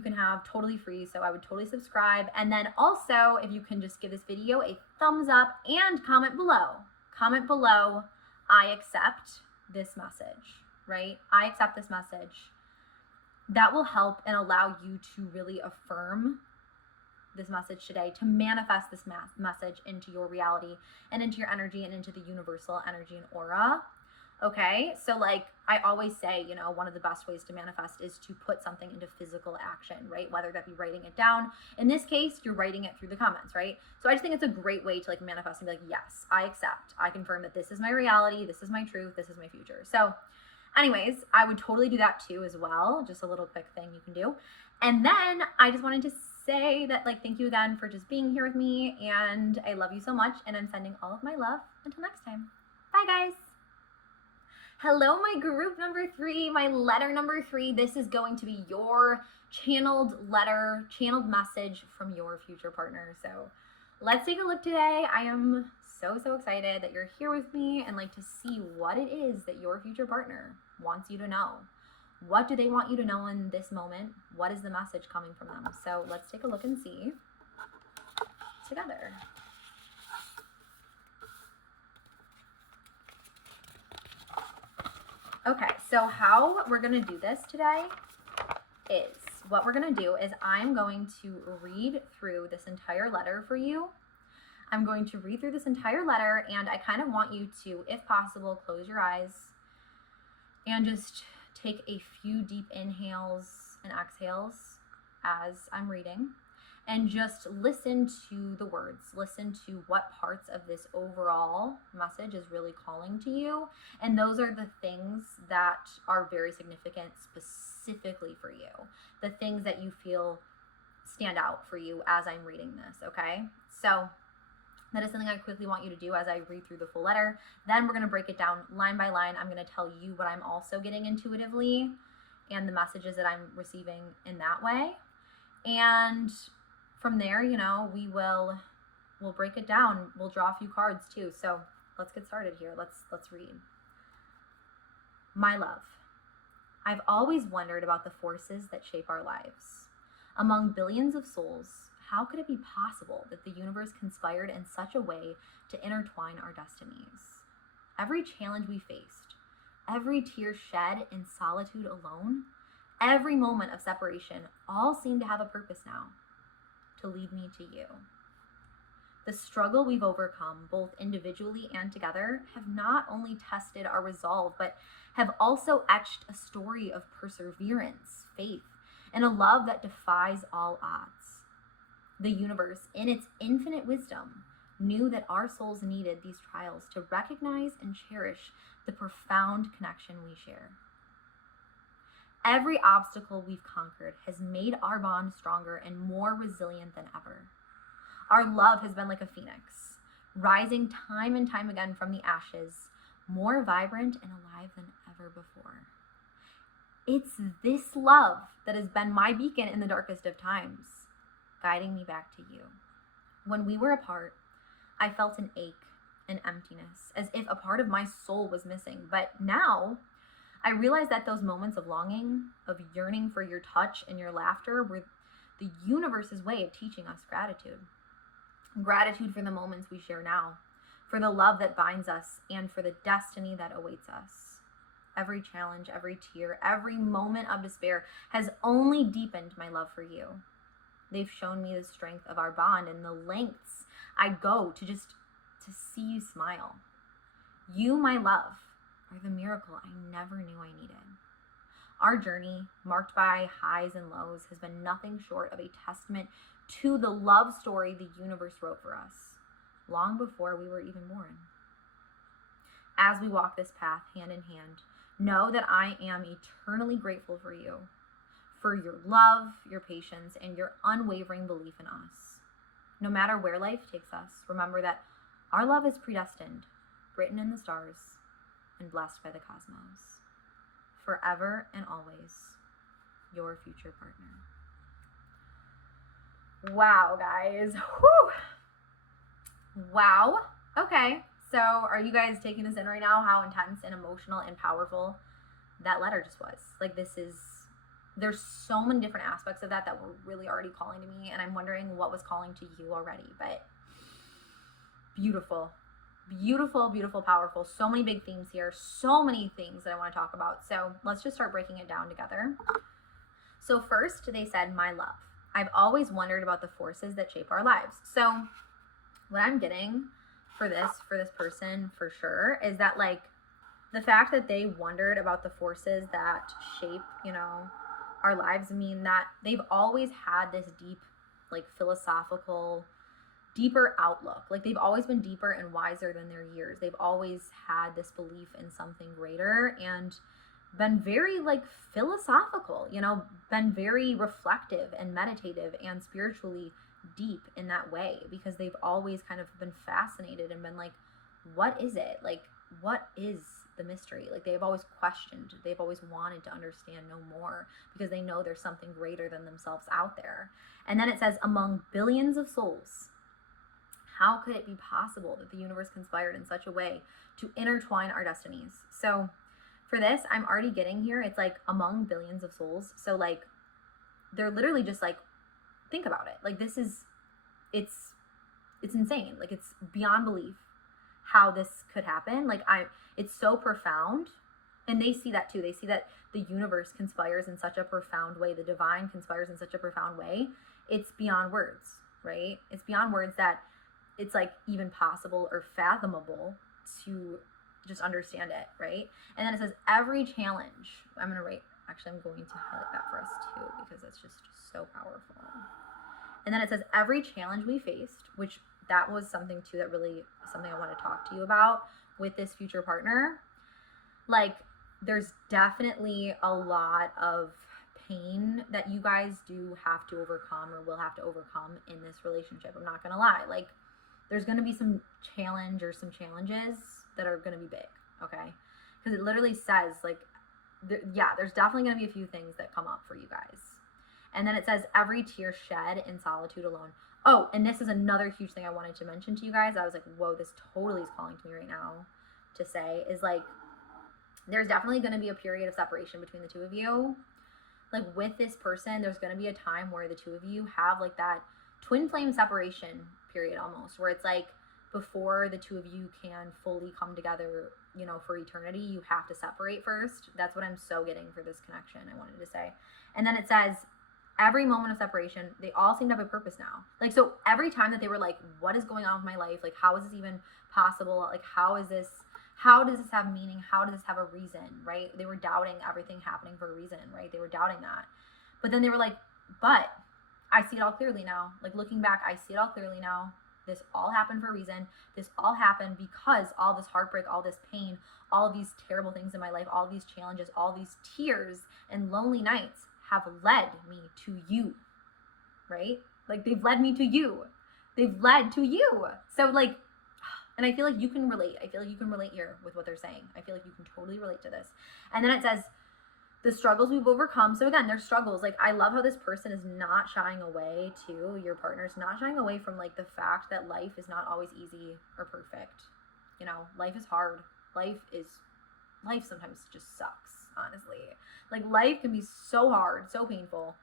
can have totally free. So I would totally subscribe. And then also, if you can just give this video a thumbs up and comment below, I accept this message, right? I accept this message. That will help and allow you to really affirm this message today, to manifest this message into your reality and into your energy and into the universal energy and aura. Okay, so like I always say, you know, one of the best ways to manifest is to put something into physical action, right? Whether that be writing it down. In this case, you're writing it through the comments, right? So I just think it's a great way to like manifest and be like, yes, I accept. I confirm that this is my reality. This is my truth. This is my future. So anyways, I would totally do that too as well. Just a little quick thing you can do. And then I just wanted to say that, like, thank you again for just being here with me. And I love you so much. And I'm sending all of my love. Until next time. Bye, guys. Hello, my group number 3, my letter number 3. This is going to be your channeled letter, channeled message from your future partner. So let's take a look today. I am so excited that you're here with me and like to see what it is that your future partner wants you to know. What do they want you to know in this moment? What is the message coming from them? So let's take a look and see together. Okay, so how we're going to do this today is, what we're going to do is I'm going to read through this entire letter for you. I'm going to read through this entire letter, and I kind of want you to, if possible, close your eyes and just take a few deep inhales and exhales as I'm reading, and just listen to the words, listen to what parts of this overall message is really calling to you. And those are the things that are very significant specifically for you, the things that you feel stand out for you as I'm reading this, okay? So That is something I quickly want you to do as I read through the full letter. Then we're going to break it down line by line. I'm going to tell you what I'm also getting intuitively and the messages that I'm receiving in that way. And from there, you know, we'll break it down. We'll draw a few cards too. So let's get started here. Let's read. My love, I've always wondered about the forces that shape our lives. Among billions of souls, how could it be possible that the universe conspired in such a way to intertwine our destinies? Every challenge we faced, every tear shed in solitude alone, every moment of separation, all seem to have a purpose now, to lead me to you. The struggle we've overcome, both individually and together, have not only tested our resolve, but have also etched a story of perseverance, faith, and a love that defies all odds. The universe, in its infinite wisdom, knew that our souls needed these trials to recognize and cherish the profound connection we share. Every obstacle we've conquered has made our bond stronger and more resilient than ever. Our love has been like a phoenix, rising time and time again from the ashes, more vibrant and alive than ever before. It's this love that has been my beacon in the darkest of times, guiding me back to you. When we were apart, I felt an ache, an emptiness, as if a part of my soul was missing. But now, I realize that those moments of longing, of yearning for your touch and your laughter were the universe's way of teaching us gratitude. Gratitude for the moments we share now, for the love that binds us, and for the destiny that awaits us. Every challenge, every tear, every moment of despair has only deepened my love for you. They've shown me the strength of our bond and the lengths I'd go to see you smile. You, my love, are the miracle I never knew I needed. Our journey, marked by highs and lows, has been nothing short of a testament to the love story the universe wrote for us, long before we were even born. As we walk this path hand in hand, know that I am eternally grateful for you, for your love, your patience, and your unwavering belief in us. No matter where life takes us, remember that our love is predestined, written in the stars, and blessed by the cosmos. Forever and always, your future partner. Wow, guys. Whew. Wow. Okay. So are you guys taking this in right now? How intense and emotional and powerful that letter just was. Like, there's so many different aspects of that were really already calling to me, and I'm wondering what was calling to you already. But beautiful, beautiful, beautiful, powerful. So many big themes here, so many things that I want to talk about. So let's just start breaking it down together. So first, they said, my love, I've always wondered about the forces that shape our lives. So what I'm getting for this person for sure is that, like, the fact that they wondered about the forces that shape, you know, our lives, mean that they've always had this deep, like, philosophical, deeper outlook. Like, they've always been deeper and wiser than their years. They've always had this belief in something greater and been very, like, philosophical, you know, been very reflective and meditative and spiritually deep in that way, because they've always kind of been fascinated and been like, what is it? Like, what is the mystery? Like, they've always questioned, they've always wanted to understand, know more, because they know there's something greater than themselves out there. And then it says, among billions of souls, how could it be possible that the universe conspired in such a way to intertwine our destinies? So for this, I'm already getting here, it's like among billions of souls. So, like, they're literally just like, think about it. Like, this is, it's insane. Like, it's beyond belief how this could happen. Like, it's so profound. And they see that too. They see that the universe conspires in such a profound way. The divine conspires in such a profound way. It's beyond words, right? It's beyond words that it's, like, even possible or fathomable to just understand it, right? And then it says, every challenge, I'm going to highlight that for us too, because it's just so powerful. And then it says, every challenge we faced, which that was something too that really, something I want to talk to you about with this future partner. Like, there's definitely a lot of pain that you guys do have to overcome or will have to overcome in this relationship. I'm not going to lie. Like, there's going to be some challenge or some challenges that are going to be big, okay? Because it literally says, like, there's definitely going to be a few things that come up for you guys. And then it says, every tear shed in solitude alone. Oh, and this is another huge thing I wanted to mention to you guys. I was like, whoa, this totally is calling to me right now to say, is like, there's definitely going to be a period of separation between the two of you. Like, with this person, there's going to be a time where the two of you have like that twin flame separation period almost, where it's like, before the two of you can fully come together, you know, for eternity, you have to separate first. That's what I'm so getting for this connection, I wanted to say. And then it says, every moment of separation, they all seem to have a purpose now. Like, so every time that they were like, what is going on with my life? Like, how is this even possible? Like, how does this have meaning? How does this have a reason, right? They were doubting everything happening for a reason, right? They were doubting that. But then they were like, but I see it all clearly now. Like, looking back, I see it all clearly now. This all happened for a reason. This all happened because all this heartbreak, all this pain, all of these terrible things in my life, all these challenges, all these tears and lonely nights have led me to you, right? Like, they've led me to you. They've led to you. So, like, and I feel like you can relate. I feel like you can relate here with what they're saying. I feel like you can totally relate to this. And then it says, the struggles we've overcome. So again, there's struggles. Like, I love how this person is not shying away to, your partner's not shying away from, like, the fact that life is not always easy or perfect. You know, life is hard. Life sometimes just sucks, honestly. Like, life can be so hard, so painful.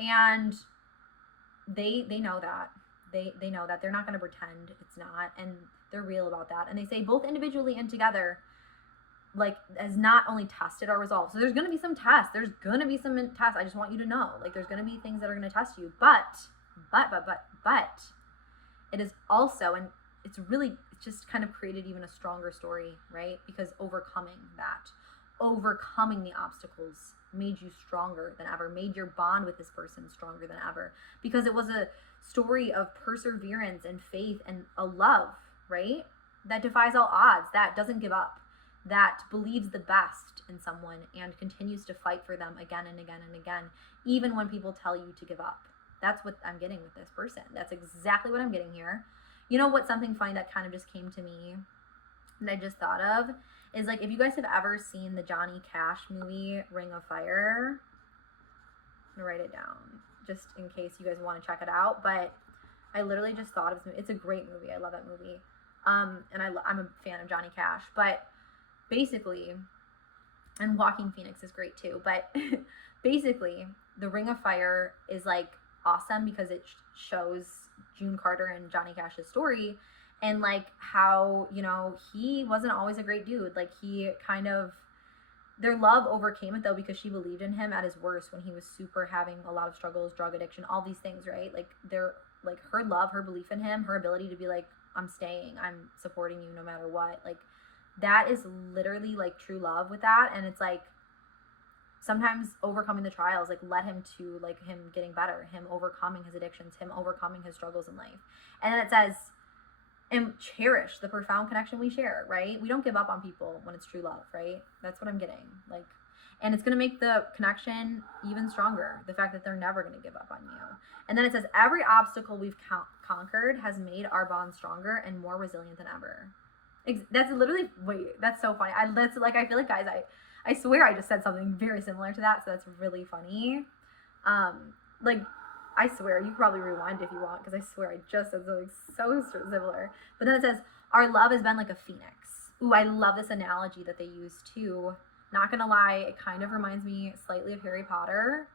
And they know that. They know that. They're not going to pretend it's not. And they're real about that. And they say both individually and together, like, has not only tested our resolve. So there's going to be some tests. There's going to be some tests. I just want you to know, like, there's going to be things that are going to test you. But it is also, and it's just kind of created even a stronger story, right? Because overcoming the obstacles made you stronger than ever, made your bond with this person stronger than ever. Because it was a story of perseverance and faith and a love, right? That defies all odds, that doesn't give up, that believes the best in someone and continues to fight for them again and again and again, even when people tell you to give up. That's what I'm getting with this person. That's exactly what I'm getting here. You know what, something funny that kind of just came to me that I just thought of is, like, if you guys have ever seen the Johnny Cash movie, Ring of Fire, I'm gonna write it down just in case you guys want to check it out, but I literally just thought of this movie. It's a great movie. I love that movie. And I'm a fan of Johnny Cash, but basically, and Walking Phoenix is great too, but basically the Ring of Fire is, like, awesome because it shows June Carter and Johnny Cash's story, and, like, how, you know, he wasn't always a great dude. Like, he kind of, their love overcame it though, because she believed in him at his worst when he was super having a lot of struggles, drug addiction, all these things, right? Like, they're, like, her love, her belief in him, her ability to be like, I'm staying, I'm supporting you no matter what, like, that is literally, like, true love with that. And it's like, sometimes overcoming the trials, like, led him to, like, him getting better, him overcoming his addictions, him overcoming his struggles in life. And then it says, and cherish the profound connection we share, right? We don't give up on people when it's true love, right? That's what I'm getting. Like, and it's going to make the connection even stronger, the fact that they're never going to give up on you. And then it says, every obstacle we've conquered has made our bond stronger and more resilient than ever. That's literally, wait, that's so funny. I feel like, guys, I swear I just said something very similar to that, so that's really funny. Like, I swear, you can probably rewind if you want, because I swear I just said something so similar. But then it says, our love has been like a phoenix. Ooh, I love this analogy that they use too. Not gonna lie, it kind of reminds me slightly of Harry Potter.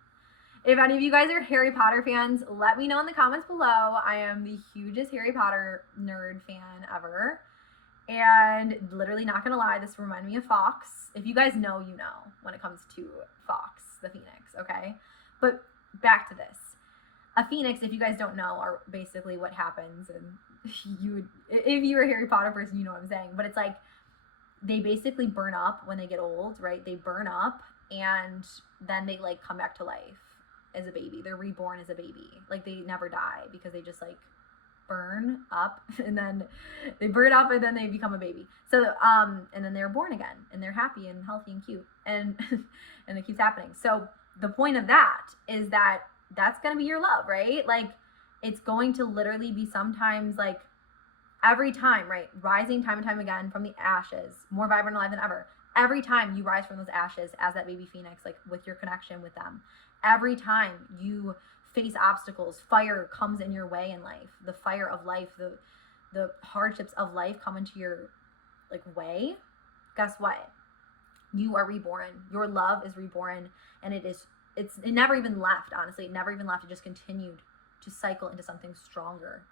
If any of you guys are Harry Potter fans, let me know in the comments below. I am the hugest Harry Potter nerd fan ever. And literally, not gonna lie, this reminded me of Fox. If you guys know, you know, when it comes to Fox, the Phoenix, okay? But back to this. A phoenix, if you guys don't know, are basically what happens, and if you're a Harry Potter person, you know what I'm saying, but it's like, they basically burn up when they get old, right? They burn up, and then they, like, come back to life as a baby. They're reborn as a baby. Like, they never die, because they just, like, burn up, and then they burn up, and then they become a baby. So, and then they're born again, and they're happy and healthy and cute, and and it keeps happening. So the point of that is that that's going to be your love, right? Like, it's going to literally be sometimes, like, Every time, right? Rising time and time again from the ashes, more vibrant and alive than ever. Every time you rise from those ashes as that baby phoenix, like with your connection with them. Every time you face obstacles, fire comes in your way in life. The fire of life, the hardships of life come into your like way. Guess what? You are reborn. Your love is reborn, and it never even left, honestly. It never even left. It just continued to cycle into something stronger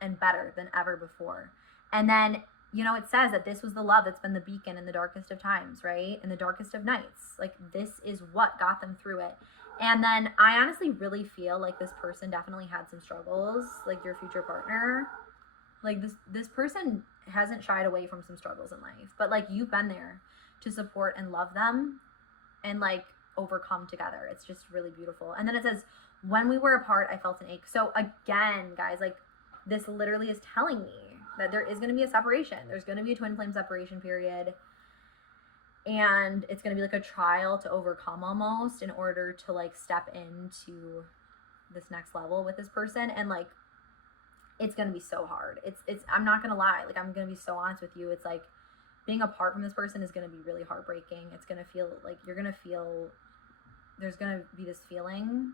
and better than ever before. And then, you know, it says that this was the love that's been the beacon in the darkest of times, right? In the darkest of nights. Like, this is what got them through it. And then I honestly really feel like this person definitely had some struggles, like your future partner. Like this person hasn't shied away from some struggles in life, but like you've been there to support and love them and like overcome together. It's just really beautiful. And then it says, when we were apart, I felt an ache. So again, guys, like this literally is telling me that there is going to be a separation. There's going to be a twin flame separation period. And it's going to be like a trial to overcome almost in order to like step into this next level with this person. And like, it's going to be so hard. It's, I'm not going to lie. Like, I'm going to be so honest with you. It's like being apart from this person is going to be really heartbreaking. It's going to feel like you're going to feel, there's going to be this feeling.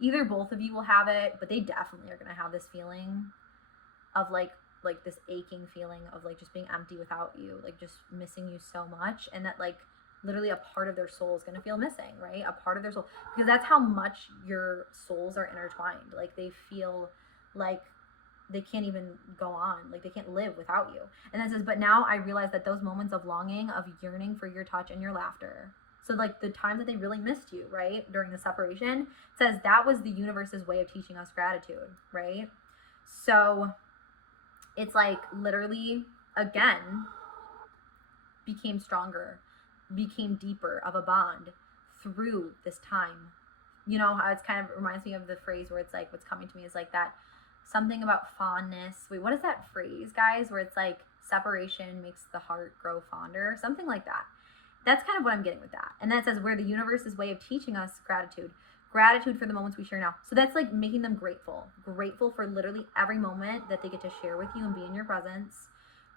Either both of you will have it, but they definitely are going to have this feeling of like this aching feeling of like just being empty without you, like just missing you so much. And that like literally a part of their soul is going to feel missing, right? A part of their soul, because that's how much your souls are intertwined. Like they feel like they can't even go on, like they can't live without you. And then it says, but now I realize that those moments of longing, of yearning for your touch and your laughter, so like the time that they really missed you, right, during the separation, says that was the universe's way of teaching us gratitude, right? So it's like literally, again, became stronger, became deeper of a bond through this time. You know, how it's kind of reminds me of the phrase where it's like, what's coming to me is like that something about fondness. Wait, what is that phrase, guys? Where it's like separation makes the heart grow fonder, something like that. That's kind of what I'm getting with that. And then it says, where the universe's way of teaching us gratitude for the moments we share now. So that's like making them grateful for literally every moment that they get to share with you and be in your presence,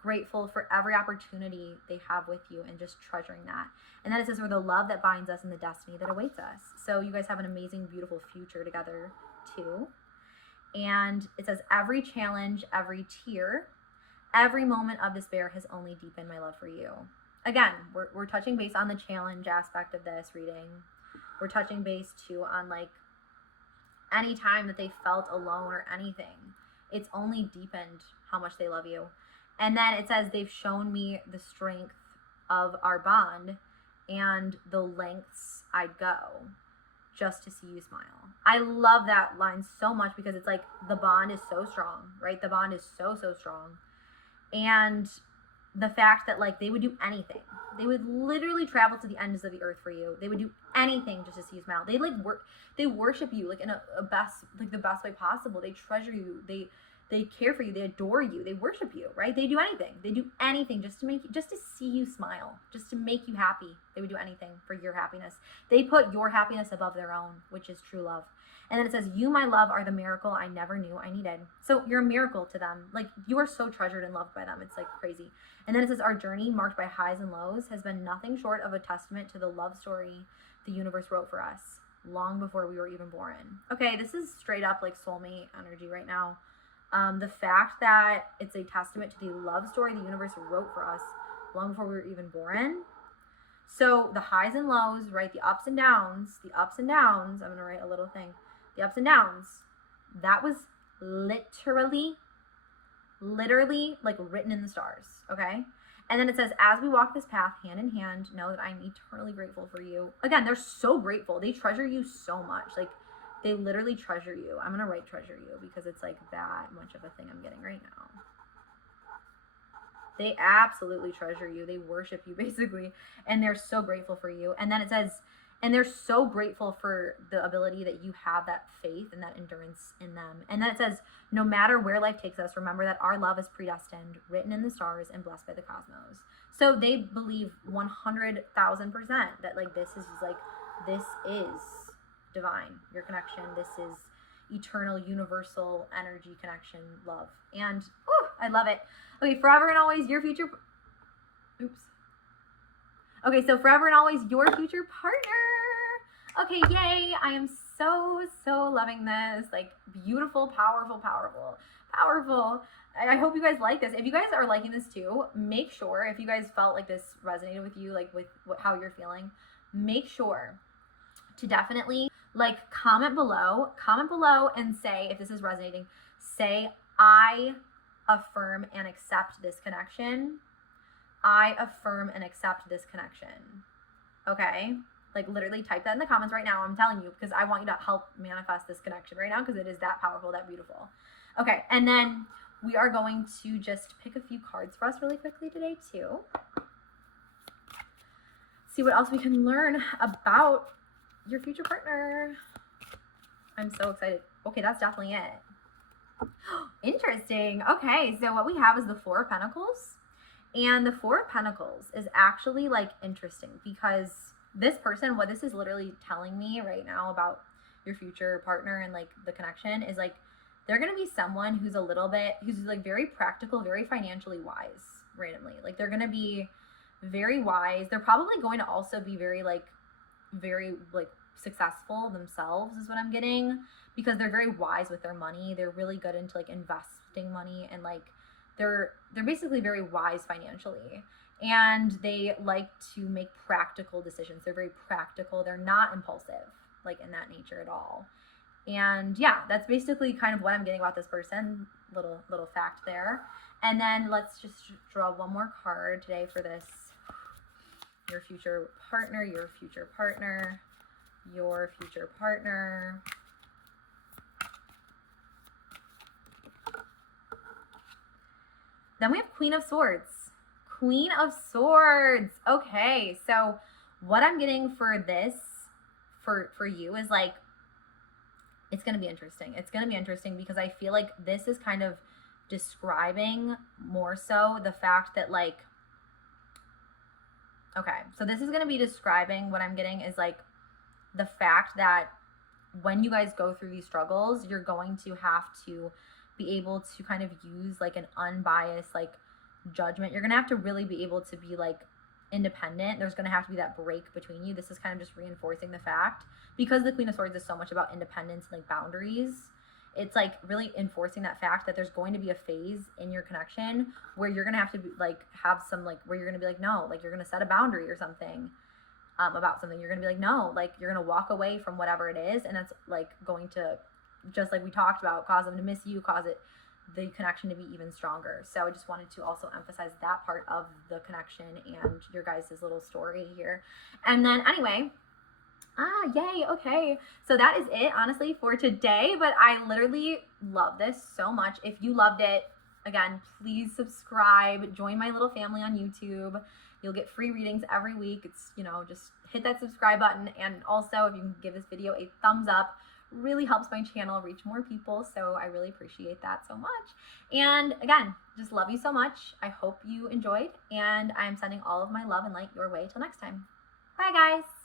grateful for every opportunity they have with you and just treasuring that. And then it says, we're the love that binds us and the destiny that awaits us. So you guys have an amazing, beautiful future together too. And it says, every challenge, every tear, every moment of despair has only deepened my love for you. Again, we're touching base on the challenge aspect of this reading. We're touching base too on like any time that they felt alone or anything. It's only deepened how much they love you. And then it says, they've shown me the strength of our bond and the lengths I'd go just to see you smile. I love that line so much because it's like the bond is so strong, right? The bond is so strong. And the fact that like they would do anything. They would literally travel to the ends of the earth for you. They would do anything just to see you smile. They like they worship you like in the best way possible. They treasure you. They care for you. They adore you. They worship you, right? They do anything. They do anything just to see you smile, just to make you happy. They would do anything for your happiness. They put your happiness above their own, which is true love. And then it says, you, my love, are the miracle I never knew I needed. So you're a miracle to them. Like, you are so treasured and loved by them. It's like crazy. And then it says, our journey marked by highs and lows has been nothing short of a testament to the love story the universe wrote for us long before we were even born. Okay, this is straight up like soulmate energy right now. The fact that it's a testament to the love story the universe wrote for us long before we were even born. So the highs and lows, right? The ups and downs, I'm going to write a little thing. The ups and downs, that was literally like written in the stars, okay? And then it says, as we walk this path hand in hand, know that I'm eternally grateful for you. Again, they're so grateful. They treasure you so much. Like, they literally treasure you. I'm going to write treasure you because it's like that much of a thing I'm getting right now. They absolutely treasure you. They worship you basically. And they're so grateful for you. And then it says, and they're so grateful for the ability that you have that faith and that endurance in them. And then it says, no matter where life takes us, remember that our love is predestined, written in the stars, and blessed by the cosmos. So they believe 100,000% that like this is divine, your connection. This is eternal, universal energy connection, love. And I love it. Okay, forever and always your future. Oops. Okay, so forever and always your future partner. Okay, yay. I am so loving this. Like, beautiful, powerful. I hope you guys like this. If you guys are liking this too, make sure, if you guys felt like this resonated with you, like with how you're feeling, make sure to definitely like comment below and say, if this is resonating, say, I affirm and accept this connection. I affirm and accept this connection. Okay? Like, literally type that in the comments right now. I'm telling you, because I want you to help manifest this connection right now, because it is that powerful, that beautiful. Okay, and then we are going to just pick a few cards for us really quickly today too. See what else we can learn about your future partner. I'm so excited. Okay, that's definitely it. Interesting. Okay, so what we have is the Four of Pentacles. And the Four of Pentacles is actually like interesting, because this person, what this is literally telling me right now about your future partner and like the connection is like, they're going to be someone who's a little bit, who's like very practical, very financially wise randomly. Like, they're going to be very wise. They're probably going to also be very successful themselves is what I'm getting, because they're very wise with their money. They're really good into like investing money, and like they're basically very wise financially, and they like to make practical decisions. They're very practical. They're not impulsive like in that nature at all. And yeah, that's basically kind of what I'm getting about this person. Little fact there. And then let's just draw one more card today for this. Your future partner, your future partner, your future partner. Then we have Queen of Swords. Queen of Swords. Okay, so what I'm getting for this, for you is like, it's going to be interesting. It's going to be interesting because I feel like this is kind of describing more so the fact that like, okay, so this is going to be describing, what I'm getting is like the fact that when you guys go through these struggles, you're going to have to be able to kind of use like an unbiased like judgment. You're going to have to really be able to be like independent. There's going to have to be that break between you. This is kind of just reinforcing the fact, because the Queen of Swords is so much about independence and like boundaries. It's like really enforcing that fact that there's going to be a phase in your connection where you're going to have to be, like have some like where you're going to be like, no, like you're going to set a boundary or something about something. You're going to be like, no, like you're going to walk away from whatever it is, and it's like going to, just like we talked about, cause them to miss you, cause the connection to be even stronger. So I just wanted to also emphasize that part of the connection and your guys' little story here. And then anyway, yay, okay. So that is it, honestly, for today. But I literally love this so much. If you loved it, again, please subscribe, join my little family on YouTube. You'll get free readings every week. It's, you know, just hit that subscribe button. And also, if you can give this video a thumbs up, really helps my channel reach more people. So I really appreciate that so much. And again, just love you so much. I hope you enjoyed, and I'm sending all of my love and light your way till next time. Bye guys.